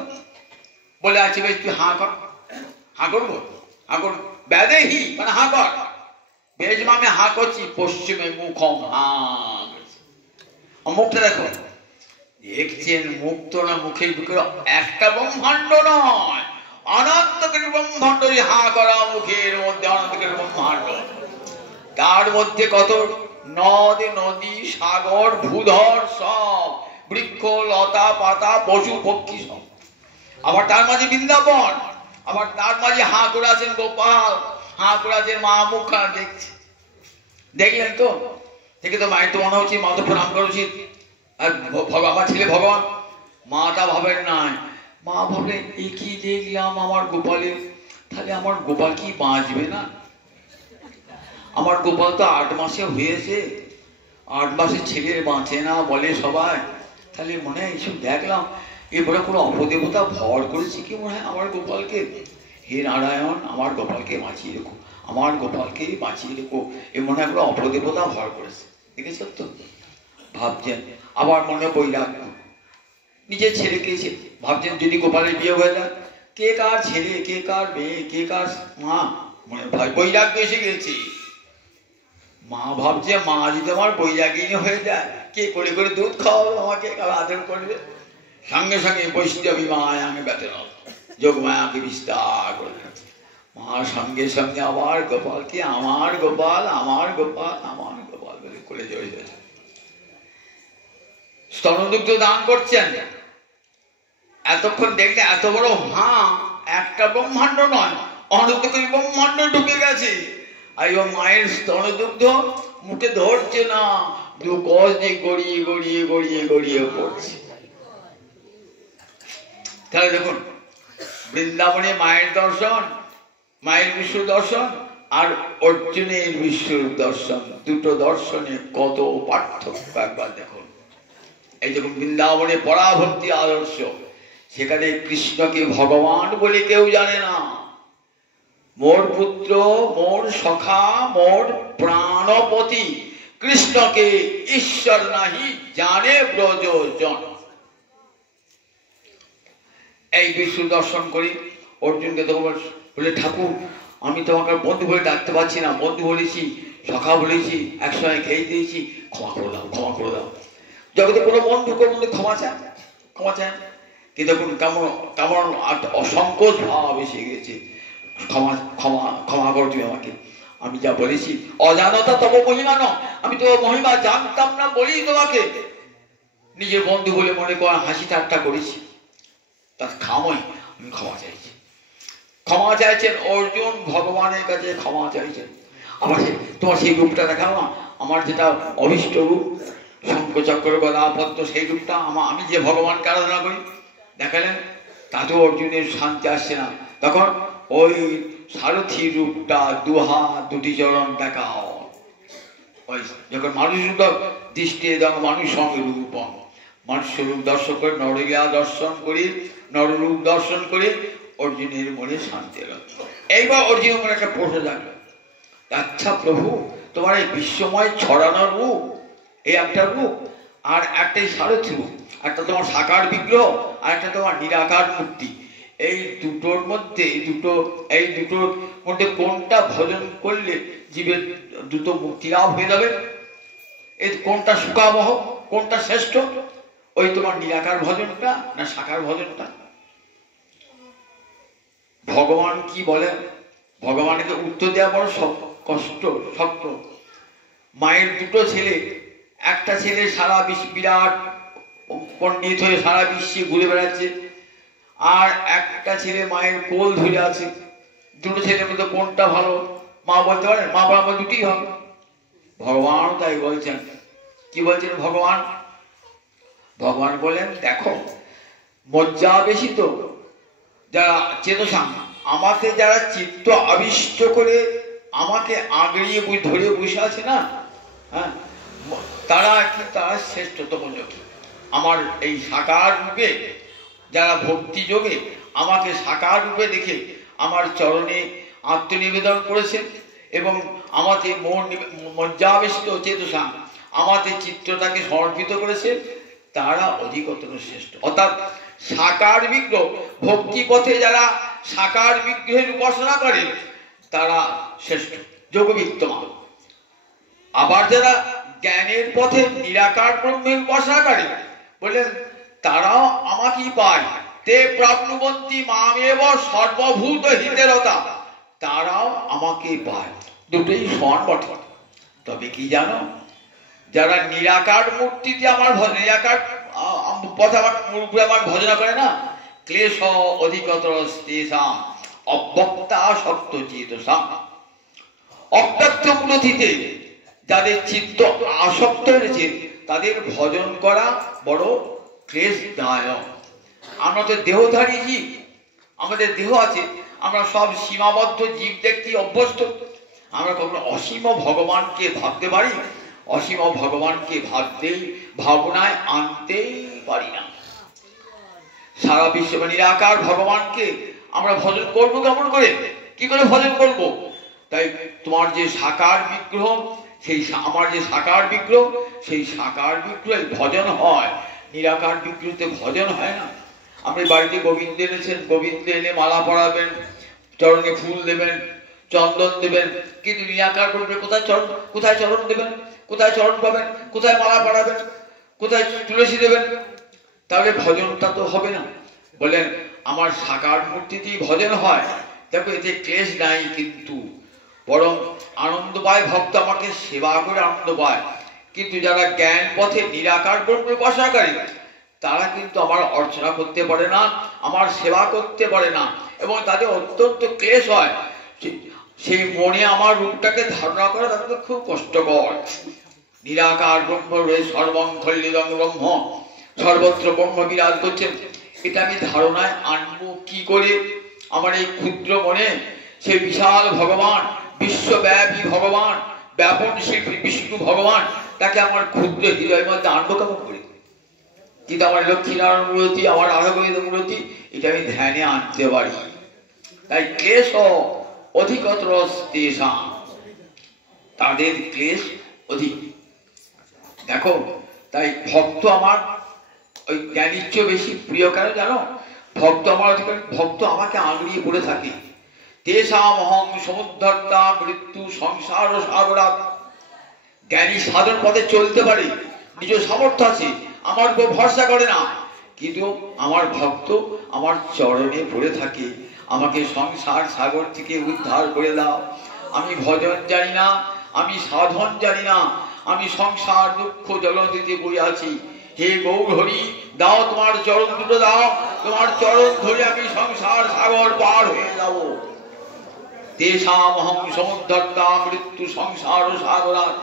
বলে আছে বেশ, তুই হাঁ কর। হাঁ করবো, হাঁ করবো, ব্যাদেহি মানে হাঁ কর। বেশ মা আমি হাঁ করছি, পশ্চিমে মুখম হাঁ, মুখটা দেখো। দেখছেন মুক্ত না, মুখের ভিতরে একটা ব্রহ্মাণ্ড নয়, অনন্তকের ব্রহ্মাণ্ড। হাঁ করা মুখের মধ্যে অনন্তকের ব্রহ্মাণ্ড, তার মধ্যে কত নদ নদী সাগর ভূধর সব, বৃক্ষ লতা পাতা পশু পক্ষী সব। আবার তার মাঝে বৃন্দাবন, আবার তার মাঝে হাঁ করে আছেন গোপাল, হাঁ করে আছেন মা, মুখখানা দেখছে। দেখলেন তো, দেখে তো মায়ের তো মনে হচ্ছে মা তো প্রণাম করা উচিত। আর আমার ছেলে ভগবান, মা তা ভাবেন নাই। মা ভাবলেন এ কি দেখলাম আমার গোপালের, তাহলে আমার গোপাল কি বাঁচবে না? আমার গোপাল তো 8 মাসে হয়েছে, 8 মাসে ছেলে বাঁচে না বলে সবাই। তাহলে মনে হয় এইসব দেখলাম, এরপরে কোনো অপদেবতা ভর করেছে কি মনে হয় আমার গোপালকে। হে নারায়ণ, আমার গোপালকে বাঁচিয়ে রেখো, আমার গোপালকে বাঁচিয়ে রেখো, এ মনে হয় কোনো অপদেবতা ভর করেছে। দেখেছ তো, ভাবছেন। আবার মনে বৈরাগ্য, নিজের ছেলেকে ভাবছেন যদি গোপালের বিয়ে হয়ে যায়, কে কার ছেলে, কে কার মেয়ে, কে কার মা, মনে ভাই বৈরাগ্য এসে গেছে। মা ভাবছে মা যদি আমার বৈরাগিনী হয়ে যায়, কে করে করে দুধ খাওয়াবে আমাকে, আদর করবে। সঙ্গে সঙ্গে বৈষ্ণবী মায় আমি বেতন যোগমায়াকে বিস্তার করবে। মার সঙ্গে সঙ্গে আবার গোপালকে আমার গোপাল, আমার গোপাল, আমার গোপাল বলে করে জয় যায়। স্তনদুগ্ধ দান করছেন। এতক্ষণ দেখলে এত বড় হাঁ, একটা ব্রহ্মাণ্ড নয়, অনন্তকোটি ব্রহ্মাণ্ড ঢুকে গেছে। আর মায়ের স্তনদুগ্ধ মুখে ধরছে না, দু গজ দিয়ে গড়িয়ে গড়িয়ে গড়িয়ে গড়িয়ে পড়ছে। তাহলে দেখুন, বৃন্দাবনে মায়ের দর্শন, মায়ের বিশ্ব দর্শন, আর অর্জুনের বিশ্ব দর্শন, দুটো দর্শনে কত পার্থক্য একবার দেখুন। এই দেখুন বৃন্দাবনে পরাভক্তি আদর্শ, সেখানে কৃষ্ণকে ভগবান বলে কেউ জানে না। মোর পুত্র, মোর সখা, মোর প্রাণপতি, কৃষ্ণকে ঈশ্বর নাহি জানে ব্রজজন। এই বিশ্ব দর্শন করি অর্জুনকে তখন বলে ঠাকুর আমি তোমাকে বন্ধু বলে ডাকতে পারছি না, বন্ধু বলেছি, সখা বলেছি, একসঙ্গে খেয়ে দিয়েছি, ক্ষমা করে দাও, ক্ষমা করে দাও। জগতে কোনো বন্ধু কোনো বন্ধু ক্ষমা চান, ক্ষমা চান, কিন্তু এখন কেমন কেমন অসংকোচ ভাব এসে গেছে। ক্ষমা ক্ষমা করো তুমি আমাকে। আমি যা বলেছি অজানতা তব মহিমা ন, আমি তো মহিমা জানতাম না বলি তোমাকে নিজের বন্ধু বলে মনে কর হাসি ঠাট্টা করেছি। তার খামই আমি ক্ষমা চাইছি। ক্ষমা চাইছেন অর্জুন ভগবানের কাছে ক্ষমা চাইছেন। আমার তোমার সেই রূপটা দেখাও না, আমার যেটা অভিষ্ট রূপ শঙ্খচক্র গদা পদ্ম, সেই রূপটা আমি যে ভগবানকে আরাধনা করি দেখালেন। তাতেও অর্জুনের শান্তি আসছে না। তখন ওই সারথি রূপটা দুহাত দুটি চরণ দেখাও। ওই যখন মানুষ রূপ দৃষ্টি দেখো মানুষ সঙ্গে রূপ মানুষ রূপ দর্শন করে নরলীলা দর্শন করি, নররূপ দর্শন করে অর্জুনের মনে শান্তি এলো। এইবার অর্জুনের মনে একটা প্রশ্ন জাগলো, আচ্ছা প্রভু তোমার এই বিশ্বময় ছড়ানোর রূপ এই একটা রূপ, আর একটাই সারথি রূপ, একটা তোমার সাকার বিগ্রহ আর একটা তোমার নিরাকার মূর্তি, এই দুটোর মধ্যে এই দুটোর মধ্যে কোনটা ভজন করলে জীবের দুটো মুক্তি লাভ হয়ে যাবে? এই কোনটা সুখাবহ, কোনটা শ্রেষ্ঠ? ওই তোমার নিরাকার ভজনটা না সাকার ভজনটা? ভগবান কি বলেন? ভগবানকে উত্তর দেওয়া বড় শক্ত। মায়ের দুটো ছেলে, একটা ছেলে সারা বিশ্ব বিরাট পণ্ডিত হয়ে সারা বিশ্বে ঘুরে বেড়াচ্ছে, আর একটা ছেলে মায়ের কোল ধরে আছে। দুটো ছেলের মধ্যে কোনটা ভালো? মা বলতে পারেন? মা বলা দুটি হবে। ভগবান তাই বলছেন। কি বলছেন ভগবান? ভগবান বলেন দেখো, মজ্জা বেশি তো যারা চেতসাং, আমাকে যারা চিত্ত আবিষ্ট করে আমাকে আগড়িয়ে ধরে বসে আছে না, হ্যাঁ, তারা শ্রেষ্ঠতম যোগী। আমার এই সাকার রূপে যারা ভক্তি যোগে আমাকে সাকার রূপে দেখে আমার চরণে আত্মনিবেদন করেছেন এবং আমাকে মজ্জাবেশিত চেতসাং আমাকে চিত্রটাকে সমর্পিত করেছে, তারা অধিকতর শ্রেষ্ঠ। অর্থাৎ সাকার বিগ্রহ, ভক্তি পথে যারা সাকার বিগ্রহের উপাসনা করে তারা শ্রেষ্ঠ যোগবিত্তমান। আবার যারা জ্ঞানের পথে নিরাকার ব্রহ্মের উপাসনা করে বললেন তারাও আমাকেই পায়। তে প্রাপ্নুবন্তি মামেব সর্বভূত হিতেরতা, তারাও আমাকে পায়। দুটোই সমান বটে। তবে কি জানো, যারা নিরাকার মূর্তিতে আমার নিরাকার পথে আমার ভজনা করে না, ক্লেশ অধিকতর তেষাং অব্যক্তা সত্য চেতসাং, অব্যক্ত মূলতিতে যাদের চিত্ত আসক্ত হয়েছে তাদের ভজন করা বড় ক্লেশদায়ক। আমরা তো দেহধারী জীব, আমাদের দেহ আছে, আমরা সব সীমাবদ্ধ জীব দেখতে অভ্যস্ত। আমরা কখনো অসীম ভগবানকে ভাবতে পারি? অসীম ভগবানকে ভাবনায় আনতেই পারি না। সারা বিশ্বে নিরাকার ভগবানকে আমরা ভজন করবো কেমন করে? কি করে ভজন করব? তাই তোমার যে সাকার বিগ্রহ, সেই আমার যে সাকার বিগ্রহ, সেই সাকার বিগ্রহে ভজন হয়, নিরাকার বিগ্রহতে ভজন হয় না। আপনি বাড়িতে গোবিন্দ এনেছেন, গোবিন্দ এনে মালা পরাবেন, চরণে ফুল দেবেন, চন্দন দেবেন, কিন্তু নিরাকার করবে কোথায় চরণ দেবেন, কোথায় চরণ পাবেন, কোথায় মালা পরাবেন, কোথায় তুলসী দেবেন? তাহলে ভজনটা তো হবে না। বলেন আমার সাকার মূর্তিতেই ভজন হয়। দেখো এতে ক্লেশ নাই, কিন্তু বরং আনন্দ পায় ভক্ত, আমাকে সেবা করে আনন্দ পায়। কিন্তু যারা জ্ঞান পথে নিরাকার ব্রহ্মের উপাসনা করে তারা কিন্তু আমার অর্চনা করতে পারে না, আমার সেবা করতে পারে না, এবং তাদের অত্যন্ত ক্লেশ হয়। সেই মনে আমার রূপটাকে ধারণা করা তাদের খুব কষ্টকর। নিরাকার ব্রহ্ম রয়ে সর্বং খল্লিদং ব্রহ্ম, সর্বত্র ব্রহ্ম বিরাজ করছেন, এটা আমি ধারণায় আনবো কি করে? আমার এই ক্ষুদ্র মনে সেই বিশাল ভগবান, বিশ্বব্যাপী ভগবান, ব্যাপনশীল বিষ্ণু ভগবান, তাকে আমার ক্ষুদ্র হৃদয়ের মধ্যে আনবো কেমন করে? কিন্তু আমার লক্ষ্মীনারায়ণ মূর্তি, আমার রাধাগোবিন্দ মূর্তি, এটা আমি ধ্যানে আনতে পারি। তাই ক্লেশ অধিকতর তেষাং, তাদের ক্লেশ অধিক। দেখো তাই ভক্ত আমার ওই জ্ঞানীর চেয়ে বেশি প্রিয় কেন জানো? ভক্ত আমার অধিকার, ভক্ত আমাকে আঁকড়িয়ে পড়ে থাকে। তেষাং অহং সমুদ্ধর্তা মৃত্যু সংসার সাগরা। জ্ঞানী সাধন পথে চলতে পারে, নিজ সামর্থ্য আছে, আমার উপর ভরসা করে না, কিন্তু আমার ভক্ত আমার চরণে পড়ে থাকে, আমাকে সংসার সাগর থেকে উদ্ধার করে দাও, আমি ভজন জানি না, আমি সাধন জানি না, আমি সংসার দুঃখ জলনদীতে বই আছি। হে গৌর হরি, দাও তোমার চরণ দুটো দাও, তোমার চরণ ধরে আমি সংসার সাগর পার হয়ে যাব। তেষামহং সমুদ্ধর্তা মৃত্যু সংসার সাগরাৎ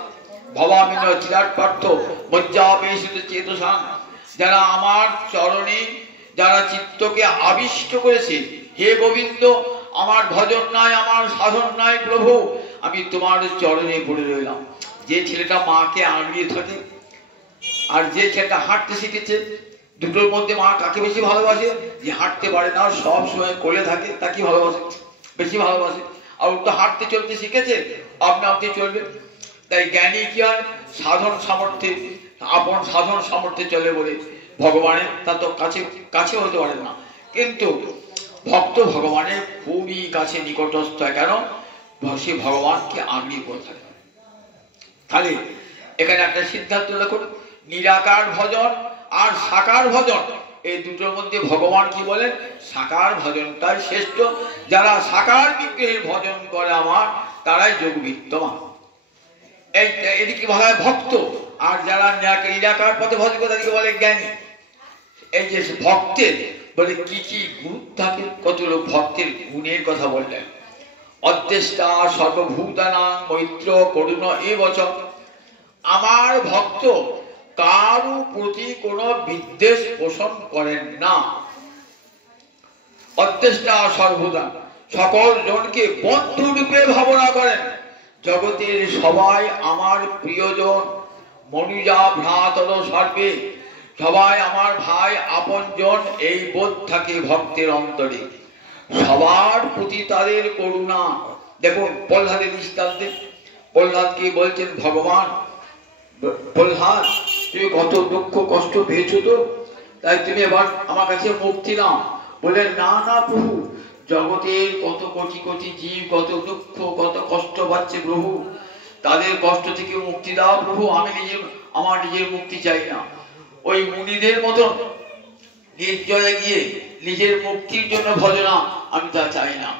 ভবামি ন চিরাট পার্থ মজ্জাবেশিত চেতসাং। যারা আমার চরণে, যারা চিত্তকে আবিষ্ট করেছে, হে গোবিন্দ, আমার ভজন নাই, আমার সাধন নাই প্রভু, আমি তোমার চরণে পড়ে রইলাম। যে ছেলেটা মাকে আঁকড়িয়ে থাকে আর যে ছেলেটা হাঁটতে শিখেছে, দুটোর মধ্যে মা কাকে বেশি ভালোবাসে? যে হাঁটতে পারে না, সব সময় কোলে থাকে, তাকে ভালোবাসে, বেশি ভালোবাসে। আর ও তো হাঁটতে চলতে শিখেছে, আপনা আপনি চলবে। তাই জ্ঞানী কি হয়? সাধন সামর্থ্যে, আপন সাধন সামর্থ্যে চলে বলে ভগবানের তা তো কাছে কাছে হতে পারে না, কিন্তু ভক্ত ভগবানের খুবই কাছে নিকটস্থ হয়। কেন? সে ভগবানকে আঁকড়িয়ে পড়ে থাকে। তাহলে এখানে একটা সিদ্ধান্ত দেখুন, নিরাকার ভজন আর সাকার ভজন, এই দুটোর মধ্যে ভগবান কি বলেন? সাকার ভজনটাই শ্রেষ্ঠ। যারা সাকার বিগ্রহের ভজন করে আমার, তারাই যোগ বিত্তমান, এদিকে বলা হয় ভক্ত। আর যারা নিরাকার পথে ভজন করে তাদেরকে বলে জ্ঞানী। এই যে ভক্তের বলে কি কি গুণ থাকে, কত লোক ভক্তের গুণের কথা বললেন। অদ্দেষ্টা সর্বভূতানাং মৈত্র করুণ এ বচন। আমার ভক্ত কারো প্রতি কোনো বিদ্বেষ পোষণ করেন না। অদ্দেষ্টা সর্বভূতান, সকল জনকে বন্ধু রূপে ভাবনা করেন। জগতের সবাই আমার প্রিয়জন, মনুজা ভ্রাতর সর্বে, সবাই আমার ভাই আপনজন, এই বোধ থাকে ভক্তের অন্তরে। সবার প্রতি তাদের করুণা। দেখুন প্রহ্লাদের দৃষ্টান্তে, প্রহ্লাদকে বলছেন ভগবান, প্রহ্লাদ তুমি কত দুঃখ কষ্ট পেয়েছো, তো তাই তুমি এবার আমার কাছে মুক্তি নাও। বললেন না না প্রভু, জগতের কত কোটি কোটি জীব কত দুঃখ কত কষ্ট পাচ্ছে প্রভু, তাদের কষ্ট থেকে মুক্তি দাও প্রভু। আমি আমার নিজের মুক্তি চাই না। ওই মুনিদের মতন নির্জনে গিয়ে নিজের মুক্তির জন্য ভজনা, আমি তা চাই না।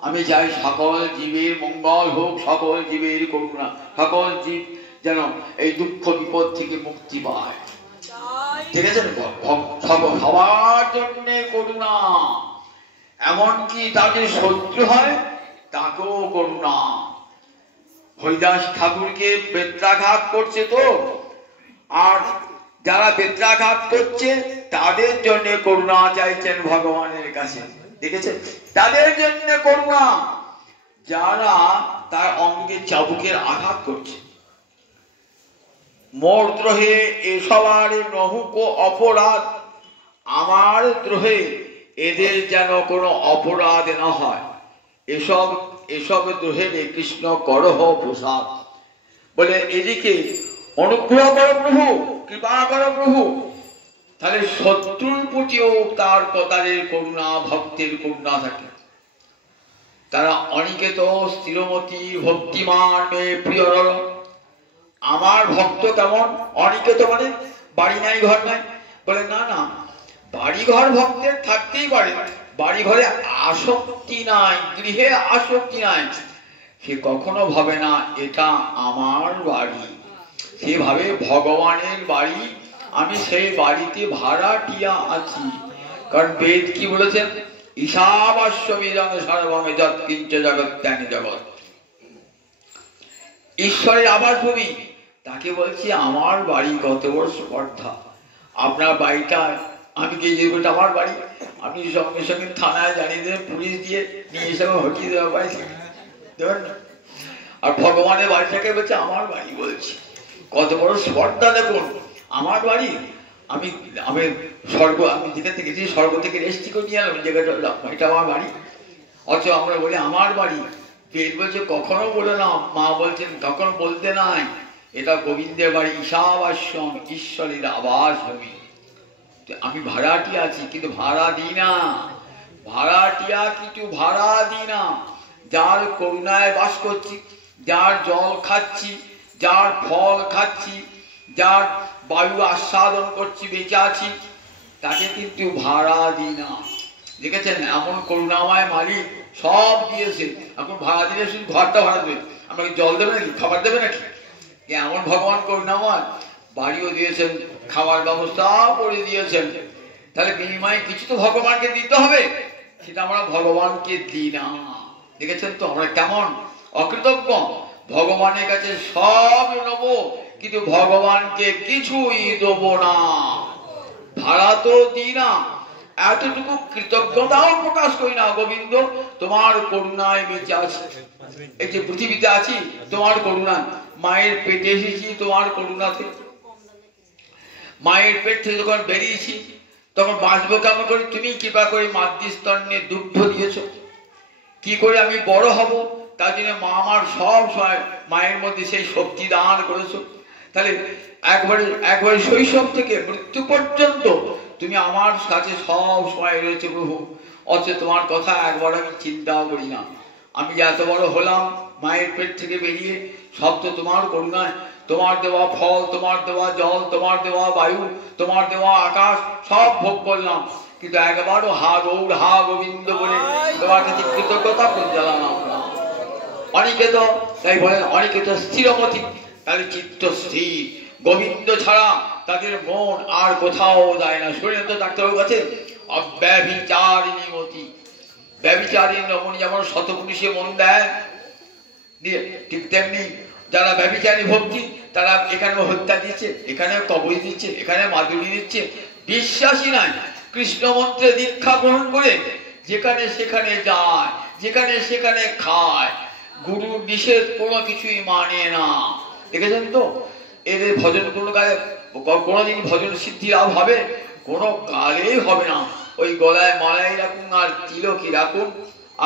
আমি চাই সকল জীবের মঙ্গল হোক, সকল জীবের করুণা, সকল জীব যেন এই দুঃখ বিপদ থেকে মুক্তি পায়। ঠিক আছে? সবার জন্য করুণা, এমনকি তাদের শত্রু হয় তাকেও করুণা। হরিদাস ঠাকুরকে বেত্রাঘাত করছে তো, আর যারা বেত্রাঘাত করছে তাদের জন্য করুণা চাইছেন ভগবানের কাছে। দেখেছেন? তাদের জন্য করুণা, যারা তার অঙ্গে চাবুকের আঘাত করছে। মোর দ্রোহে এসবার নহুক অপরাধ, আমার দ্রোহে এদের যেন কোনো অপরাধ না হয়। এসব দ্রোহে কৃষ্ণ করহ প্রসাদ। বলে এদিকে অনুগ্রহ করো প্রভু, কৃপা করো প্রভু। তাহলে শত্রুর প্রতিও তাদের করুণা, ভক্তের করুণা থাকে। তারা অনিকেত স্থিরমতি ভক্তিমান মে প্রিয়। আমার ভক্ত কেমন? অনিকেত মানে বাড়ি নাই ঘর নাই। বলে না না, বাড়ি ঘর ভক্তের থাকতেই পারে, বাড়ি ঘরে আসক্তি নাই, গৃহে আসক্তি নাই। সে কখনো ভাবে না এটা আমার বাড়ি, সে ভাবে ভগবানের বাড়ি, আমি সেই বাড়িতে ভাড়াটিয়া আছি। কারণ বেদ কি বলেছেন? ঈশাবাস্যমিদং সর্বং যৎকিঞ্চ জগত্যানি জগৎ। ঈশ্বরের আবাস ভূমি, তাকে বলছি আমার বাড়ি। কত বড় স্পর্ধা! আপনার বাড়িটা আমি কে যে আমার বাড়ি, আপনি সঙ্গে সঙ্গে থানায় জানিয়ে দেবেন, পুলিশ দিয়ে নিয়ে এসে হটিয়ে দেওয়া বাড়ি দেবেন। আর ভগবানের বাড়িটাকে বলছে আমার বাড়ি। বলছি কত বড় স্পর্ধা! দেখুন আমার বাড়ি, আমি স্বর্গ, আমি যেখান থেকে গেছি স্বর্গ থেকে রেস্টি করে নিয়ে এলাম জায়গাটা, এটা আমার বাড়ি। অথচ আমরা বলি আমার বাড়ি। বেদ বলছে কখনো বলে না, মা বলছেন কখনো বলতে নাই, এটা গোবিন্দের বাড়ি। ঈশাবাস্যম, ঈশ্বরের আবাস ভূমি। আমি ভাড়াটিয়া আছি, কিন্তু ভাড়া দিই না। ভাড়াটিয়া কিন্তু ভাড়া দিই না। যার করুণায় বাস করছি, যার জল খাচ্ছি, যার ফল খাচ্ছি, যার বায়ু আস্বাদন করছি, বেঁচে আছি, তাকে কিন্তু ভাড়া দিই না। দেখেছেন এমন করুণাময় মালিক সব দিয়েছে। এখন ভাড়া দিলে শুধু ঘরটা ভাড়া দেবে, আমাকে জল দেবে নাকি, খাবার দেবে নাকি? এমন ভগবান করুণাময়, বাড়িও দিয়েছেন, খাওয়ার ব্যবস্থা করে দিয়েছেন। তাহলে বিনিময়ে কিছু তো ভগবানকে দিতে হবে, সেটা আমরা ভগবানকে দিই না। দেখেছেন তো আমরা কেমন অকৃতজ্ঞ। ভগবানের কাছে সব নেব, কিন্তু ভগবানকে কিছুই দেব না, ভাড়া তো দিই না, এতটুকু কৃতজ্ঞতাও প্রকাশ করি না। গোবিন্দ, তোমার করুণায় বেঁচে আছি, এই যে পৃথিবীতে আছি তোমার করুণা, মায়ের পেটে এসেছি তোমার করুণাতে, মায়ের পেট থেকে যখন বেরিয়েছি তখন বাঁচবো কেমন করে, তুমি কৃপা করে মাতৃস্তন্যে দুগ্ধ দিয়েছ, কি করে আমি বড় হব তার জন্য মা আমার সব সময় মায়ের মধ্যে সেই শক্তি দান করেছো। তাহলে একবারে শৈশব থেকে মৃত্যু পর্যন্ত তুমি আমার কাছে সব সময় রয়েছে প্রভু, অথচ তোমার কথা একবার আমি চিন্তাও করি না। আমি এত বড় হলাম মায়ের পেট থেকে বেরিয়ে, সব তো তোমার করুণায়, তোমার দেওয়া ফল, তোমার দেওয়া জল, তোমার দেওয়া বায়ু, তোমার দেওয়া আকাশ সব ভোগ করলাম, কিন্তু একবারও হা গৌর হা গোবিন্দ বলে তোমার কাছে কৃতজ্ঞতা পরিচালনা করলাম। অনেকে তো তাই বলেন, অনেকে তো স্থিরমতি, তাদের চিত্ত স্থির, গোবিন্দ ছাড়া তাদের মন আর কোথাও যায় না। শরীরে তো ডাক্তারবাবু কাছে অব্যভিচারিণী মতি, ব্যভিচারিণী রমণী যেমন শতপুরুষে মন দেয়, ঠিক তেমনি যারা ব্যভিচারী ভক্তি তারা এখানেও হত্যা দিচ্ছে, এখানেও কবরী দিচ্ছে, এখানে মাধুরী দিচ্ছে। বিশ্বাসী নাই, কৃষ্ণ মন্ত্রে দীক্ষা গ্রহণ করে যেখানে সেখানে যায়, যেখানে সেখানে খায়, গুরুর নিষেধ কোনো কিছুই মানে না। দেখেছেন তো এদের ভজন কোনো কালে কোনোদিন ভজন সিদ্ধি লাভ হবে? কোনো কালেই হবে না। ওই গলায় মালাই রাখুন আর তিলকি রাখুন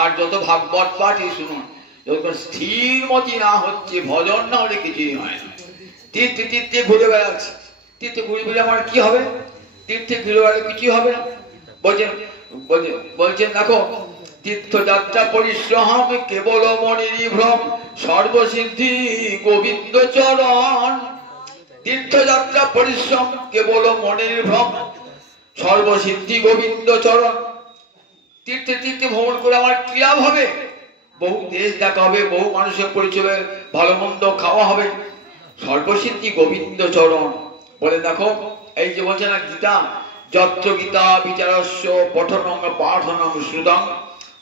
আর যত ভাগবত পাঠই শুনুন, যখন স্থির মতি না হচ্ছে, ভজন না হলে কিছুই হয় না। তীর্থে তীর্থে ঘুরে বেড়াচ্ছে, তীর্থে ঘুরে বেড়ে আমার কি হবে? তীর্থে ঘুরে বেড়ালে কিছুই হবে না। বলছেন দেখো, তীর্থযাত্রা পরিশ্রম কেবল মনির ভ্রম, সর্বসিদ্ধি গোবিন্দ চরণ। তীর্থযাত্রা পরিশ্রম কেবল মনির ভ্রম, সর্বসিদ্ধি গোবিন্দ চরণ। তীর্থে তীর্থে ভ্রমণ করে আমার কি লাভ হবে? বহু দেশ দেখা হবে, বহু মানুষের পরিচয়, ভালো মন্দ খাওয়া হবে, সর্বসিদ্ধি গোবিন্দ চরণ। বলে দেখো এই যে বলছে না গীতা, যত্র গীতা বিচারস্য পঠনং পাঠনং শ্রুতং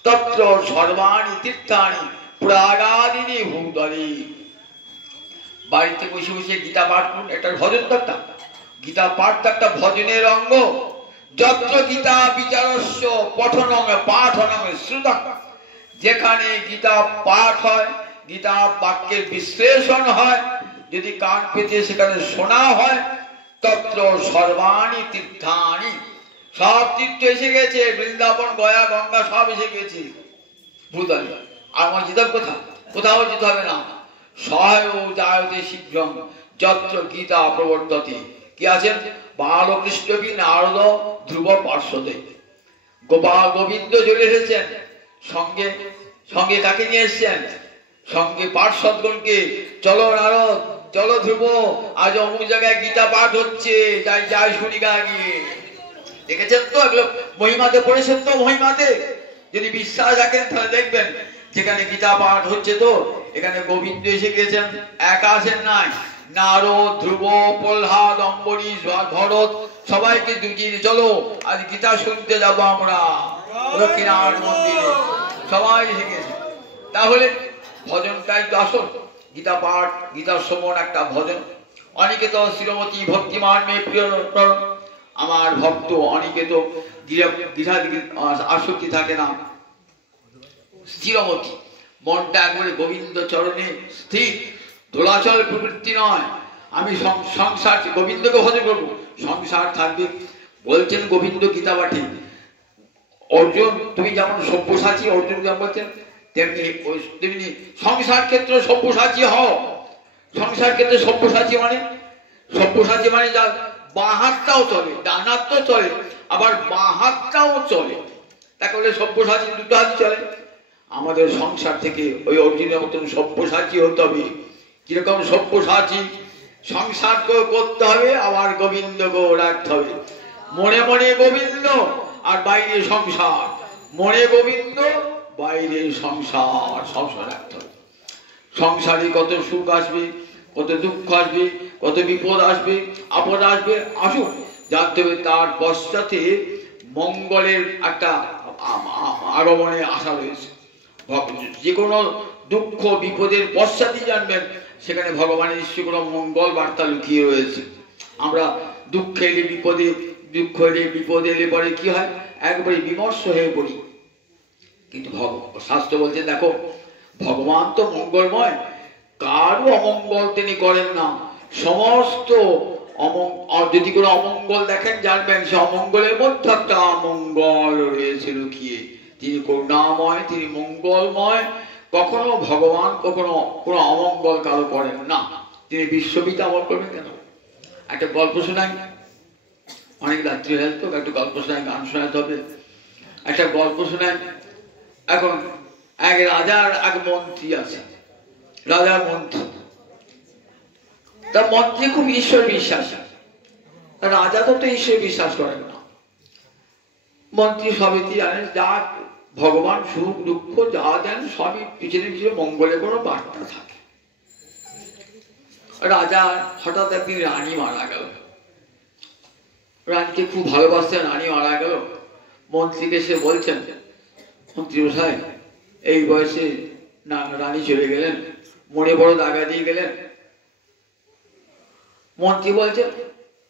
তত্র সর্বাণি তীর্থানি পুরাগাদিনী ভূতলি। বাড়িতে বসে বসে গীতা পাঠ করুন, একটা ভজন তো, একটা গীতা পাঠ তো একটা ভজনের অঙ্গ। যত্র গীতা বিচারস্য পঠনং পাঠনং শ্রুতং, যেখানে গীতা পাঠ হয়, গীতা বাক্যের বিশ্লেষণ হয়, যদি কান পেতে সেখানে শোনা হয়, তত্র সর্বাণি তীর্থানি, সব তীর্থ এসে গেছে, বৃন্দাবন গয়া গঙ্গা সব এসে গেছে ভূতলে। আর আমার যেতে কোথাও, কোথাও যেতে হবে না। সহায় জায়তে শীঘ্রম যত্র গীতা প্রবর্ততে। কি আছেন? বালকৃষ্ণ কি নারদ ধ্রুব পার্শ্বদে। গোপাল গোবিন্দ চলে এসেছেন, সঙ্গে সঙ্গে কাকে নিয়ে এসছেন? সঙ্গে পার্শ্বদগণকে। চলো নারদ, চলো ধ্রুব, আজ অমুক জায়গায় গীতা পাঠ হচ্ছে, যাই যাই শুনি গা গিয়ে। দেখেছেন তো এগুলো মহিমাতে পড়েছেন তো, মহিমাতে যদি বিশ্বাস রাখেন তাহলে দেখবেন যেখানে গীতা পাঠ হচ্ছে তো এখানে গোবিন্দ এসে গেছেন, একা আসেন নাই। নারদ, ধ্রুব, প্রহ্লাদ, অম্বরীশ, ভরত সবাইকে জুটিয়ে চলো আজ গীতা শুনতে যাবো আমরা দক্ষিণার মন্দিরে, সবাই এসে গেছে। তাহলে ভজনটাই তো আসল। গীতা পাঠ, গীতা শ্রবণ একটা ভজন। অনেকে তো শ্রীমতী ভক্তিমান মেয়ে প্রিয় আমার ভক্ত, অনেকে তো গৃহা আসক্তি থাকে না, স্থিরমতি, মনটা একবারে গোবিন্দ চরণে স্থির, দোলাচল প্রবৃত্তি নয়। আমি সংসার গোবিন্দকে ভজন করবো, সংসার থাকবে। বলছেন গোবিন্দ গীতা পাঠে অর্জুন, তুমি যেমন সব্যসাচী, অর্জুন যেমন বলছেন তেমনি তেমনি সংসার ক্ষেত্রে সব্যসাচী হও। সংসার ক্ষেত্রে সব্যসাচী মানে যা বাঁ হাতটাও চলে, ডান হাত তো চলে, আবার বাঁ হাতটাও চলে, তাকে বলে সব্যসাচী, দুটো হাত চলে। আমাদের সংসার থেকে ওই অর্জুনের মতন সব্যসাচী হতে হবে। কিরকম সব্যসাচী? সংসারকেও করতে হবে, আবার গোবিন্দকেও রাখতে হবে। মনে মনে গোবিন্দ আর বাইরে সংসার, মনে গোবিন্দ বাইরে সংসার সবসময় রাখতে হবে। সংসারে কত সুখ আসবে, কত দুঃখ আসবে, কত বিপদ আসবে, আপদ আসবে, আসুক, জানতে হবে তার পশ্চাতে মঙ্গলের একটা আগমনের আশা রয়েছে। যে কোনো দুঃখ বিপদের পশ্চাতেই জানবেন সেখানে ভগবানের নিশ্চয় কোনো মঙ্গল বার্তা লুকিয়ে রয়েছে। আমরা দুঃখ এলে বিপদ এলে পরে কি হয়, একবারে বিমর্ষ হয়ে পড়ি। কিন্তু শাস্ত্র বলছে দেখো, ভগবান তো মঙ্গলময়, কারও অমঙ্গল তিনি করেন না। সমস্ত যদি কোনো অমঙ্গল দেখেন জানবেন সে অমঙ্গলের মধ্যে একটা মঙ্গল রয়েছে লুকিয়ে। তিনি করুণাময়, তিনি মঙ্গলময়। কখনো ভগবান কখনো কোনো অমঙ্গল কারো করেন না। তিনি বিশ্ববিদ্যা আমল করবেন কেন? একটা গল্প শোনাই, অনেক রাত্রি হয়ে তো একটা গল্প শোনায়, গান শোনাতে হবে। একটা গল্প শোনায়। এখন এক রাজার এক মন্ত্রী আছে, রাজার মন্ত্রী। তার মন্ত্রী খুব ঈশ্বর বিশ্বাস, রাজা তো ঈশ্বর বিশ্বাস করেন না। মন্ত্রী সবই জানেন, যা ভগবান সুখ দুঃখ যা দেন সবই পিছনে পিছনে মঙ্গলে কোনো বার্তা থাকে। রাজা হঠাৎ একদিন রানী মারা গেল, রানীকে খুব ভালোবাসতেন, রানী মারা গেল। মন্ত্রীকে সে বলছেন, মন্ত্রী মশাই এই বয়সে না রানী চলে গেলেন, মনে বড় দাগা দিয়ে গেলেন। মন্ত্রী বলছেন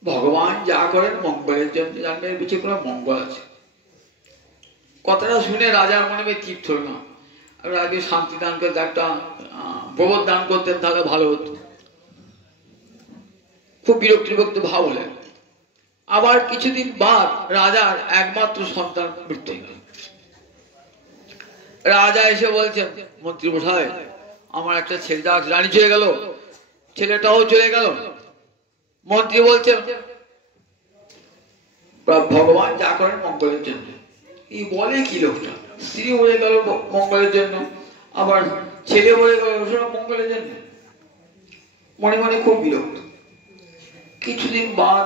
ভগবান যা করেন মঙ্গলের জন্য, জানবেন পিছিয়ে কোনো মঙ্গল আছে। কথাটা শুনে রাজার মনে তৃপ্ত হল না। রাজা শান্তি দান করতে একটা প্রবোধ দান করতেন তাহলে ভালো হতো। খুব বিরক্ত ভাব হলেন। আবার কিছুদিন বাদ রাজার একমাত্র সন্তান মৃত্যু হল। রাজা এসে বলছেন, মন্ত্রী মশাই আমার একটা ছেলে, রানী চলে গেল, ছেলেটাও চলে গেল। মন্ত্রী বলছেন ভগবান যা করেন মঙ্গলের জন্য। এই বলে কি লোকটা, স্ত্রী মরে গেল মঙ্গলের জন্য, আবার ছেলে মরে গেল মঙ্গলের জন্য। মনে মনে খুব বিরক্ত। কিছুদিন বাদ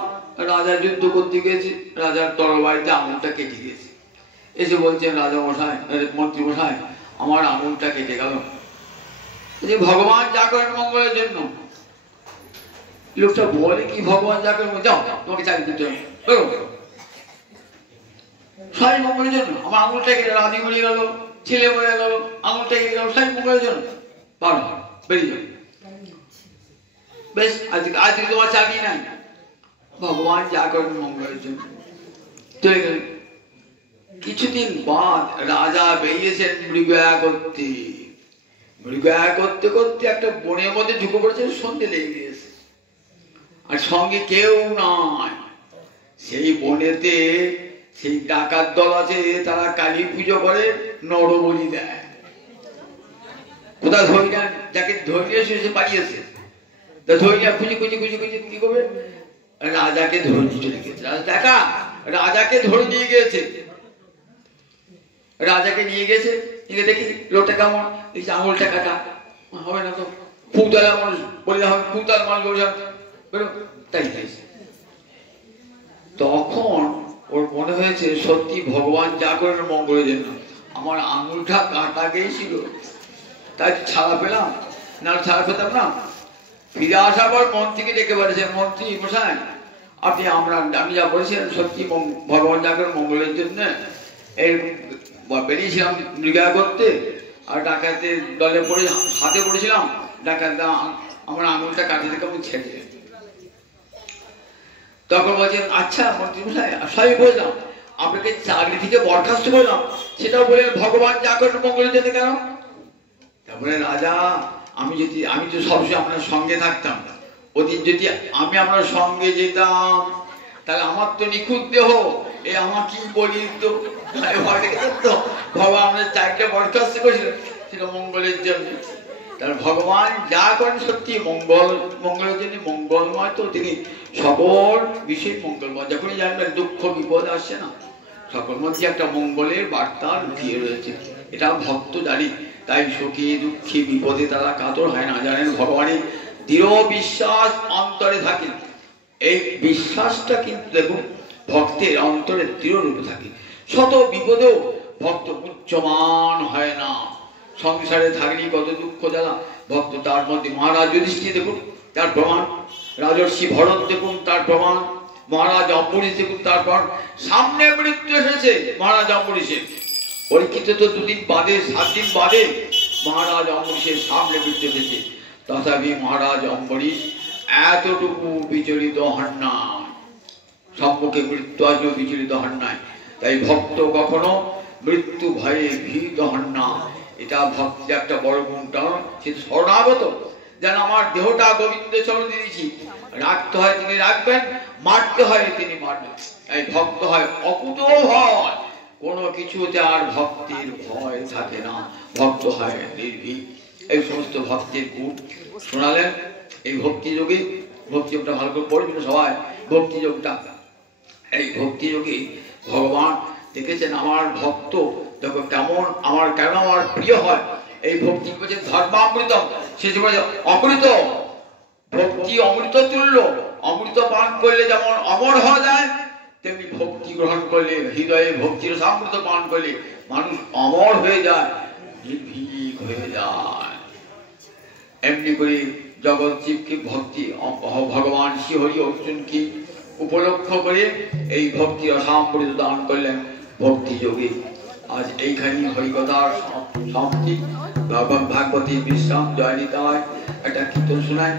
রাজা যুদ্ধ করতে গেছে, রাজার তরবারিতে আঙুলটা কেটে গেছে। এসে বলছেন রাজা মশাই, মন্ত্রী মশাই আমার আঙুলটা কেটে গেল। যে ভগবান যা করেন মঙ্গলের জন্য। লোকটা বলে কি ভগবান যা করেন, যাও তোমাকে চাকরি দিতে হবে, সবাই মঙ্গলের জন্য। আমার আঙুলটা কেটে, রানী মরে গেল, ছেলে মরে গেল, আঙুলটা কেটে গেল, সবাই মঙ্গলের জন্য। পারো বেরিয়ে যাও, বেশ আজকে তোমার চাকরি নাই। ভগবান যা করেন মঙ্গলের জন্য। চলে গেল। কিছুদিন বাদ রাজা বেরিয়েছেন মৃগয়া করতে। মৃগয়া করতে করতে একটা বনের মধ্যে ঢুকে পড়েছে, সন্ধে লেগে গিয়েছে, আর সঙ্গে কেউ নাই। সেই বনেতে সেই ডাকাত দল আছে, তারা কালী পুজো করে, নরবলি দেয়। কোথায় ধরিয়া, যাকে ধরিয়েছে সে পালিয়েছে, ধরিয়া খুঁজে খুঁজে খুঁজে খুঁজে কি করবে, রাজাকে ধরে নিয়ে চলে গেছে। দেখা রাজাকে ধরে নিয়ে গিয়েছে, রাজাকে নিয়ে গেছে। দেখি লোকটা কেমন, এই আঙুলটা কাটা, হবে না তো, ফুকতলা মানুষ বলে হবে, ফুকতাল মানুষ বলে তাই গেছে। তখন ওর মনে হয়েছে সত্যি ভগবান যা করেন মঙ্গলের জন্য। আমার আঙুলটা কাটা গিয়েছিল, তাই ছাড়া পেলাম, না ছাড়া পেতাম না। ফিরে আসার পর মন্ত্রীকে ডেকে বলেছেন, মন্ত্রী মশাই আপনি আমি যা বলেছিলাম সত্যি ভগবান যা করেন মঙ্গলের জন্য। এই বেরিয়েছিলাম মৃগয়া করতে, আর ডাকাতের দলে পড়ে হাতে পড়েছিলাম, ডাকাত আমার আঙুলটা কাটে থেকে আমি ছেড়ে দিই। তখন বলছেন আচ্ছা মন্ত্রী মশাই সবই বললাম, আপনাকে চাকরি থেকে বরখাস্ত করলাম, সেটাও বলে ভগবান যা করেন মঙ্গলের জন্য কেন? তারপরে রাজা, আমি তো সবসময় আপনার সঙ্গে থাকতাম, ওদিন যদি আমি আপনার সঙ্গে যেতাম তাহলে আমার তো নিখুঁত দেহ, এ আমার কি বলি তো ভগবান আমাদের চাকরিটা বরখাস্ত করেছিল, সেটা মঙ্গলের জন্য। তার ভগবান যা করেন সত্যি মঙ্গলের জন্য, মঙ্গলময় তো তিনি সকল বিষয় মঙ্গলময়। যখনই জানবেন দুঃখ বিপদ আসছে না, সকল মধ্যে একটা মঙ্গলের বার্তা লুকিয়ে রয়েছে, এটা ভক্ত জানি। তাই সুখী দুঃখী বিপদে তারা কাতর হয় না, জানেন ভগবানের দৃঢ় বিশ্বাস অন্তরে থাকে। এই বিশ্বাসটা কিন্তু দেখুন ভক্তের অন্তরে দৃঢ় রূপে থাকে। শত বিপদেও ভক্ত উচ্চমান হয় না। সংসারে থাকলেই কত দুঃখ জ্বালা, ভক্ত তার মধ্যে। মহারাজ যুধিষ্ঠির দেখুন তার প্রমাণ, রাজর্ষি ভরত দেখুন তার প্রমাণ, মহারাজ অম্বরীশ দেখুন তার প্রমাণ। সামনে মৃত্যু এসেছে মহারাজ অম্বরীশের, পরীক্ষিত তো 2 দিন বাদে 7 দিন বাদে মহারাজ অম্বরীশের সামনে মৃত্যু এসেছে। তথাপি মহারাজ অম্বরীশ এতটুকু বিচলিত হন না, সম্মুখে মৃত্যু আজও বিচলিত হন নাই। তাই ভক্ত কখনো মৃত্যু ভয়ে ভীত হন না। এটা ভক্তের একটা বড় গুণটা, সে শরণাগত। যেন আমার দেহটা গোবিন্দ চরণে দিয়েছি, রাখতে হয় তিনি রাখবেন, মারতে হয় তিনি মারবেন। এই ভক্ত হয় অকুত ভয়, কোনো কিছুতে আর ভক্তির ভয় থাকে না, ভক্ত হয় নির্ভীক। এই সমস্ত ভক্তির গুণ শোনালেন এই ভক্তি যোগে। ভক্তি যোগটা ভালো করে পড়বেন সবাই, ভক্তি যোগটা। এই ভক্তি যোগে ভগবান দেখেছেন আমার ভক্ত দেখো কেমন, আমার কেন আমার প্রিয় হয়। এই ভক্তি বলছে ধর্মামৃত, শেষে বলছে অমৃত। ভক্তি অমৃত তুল্য, অমৃত পান করলে যেমন অমর হওয়া যায়, তেমনি ভক্তি গ্রহণ করলে, হৃদয়ে ভক্তির সামৃত পান করলে মানুষ অমর হয়ে যায়, নির্ভীক হয়ে যায়। এমনি করে জগৎ জীবকে ভক্তি, ভগবান শ্রীহরি অর্জুনকে উপলক্ষ করে এই ভক্তি অসামৃত দান করলেন ভক্তি যোগে। আজ এইখানে হরিকথার সমাপ্তি। ভাগবতী বিশ্রাম জয় নিতাই। একটা কীর্তন শোনায়।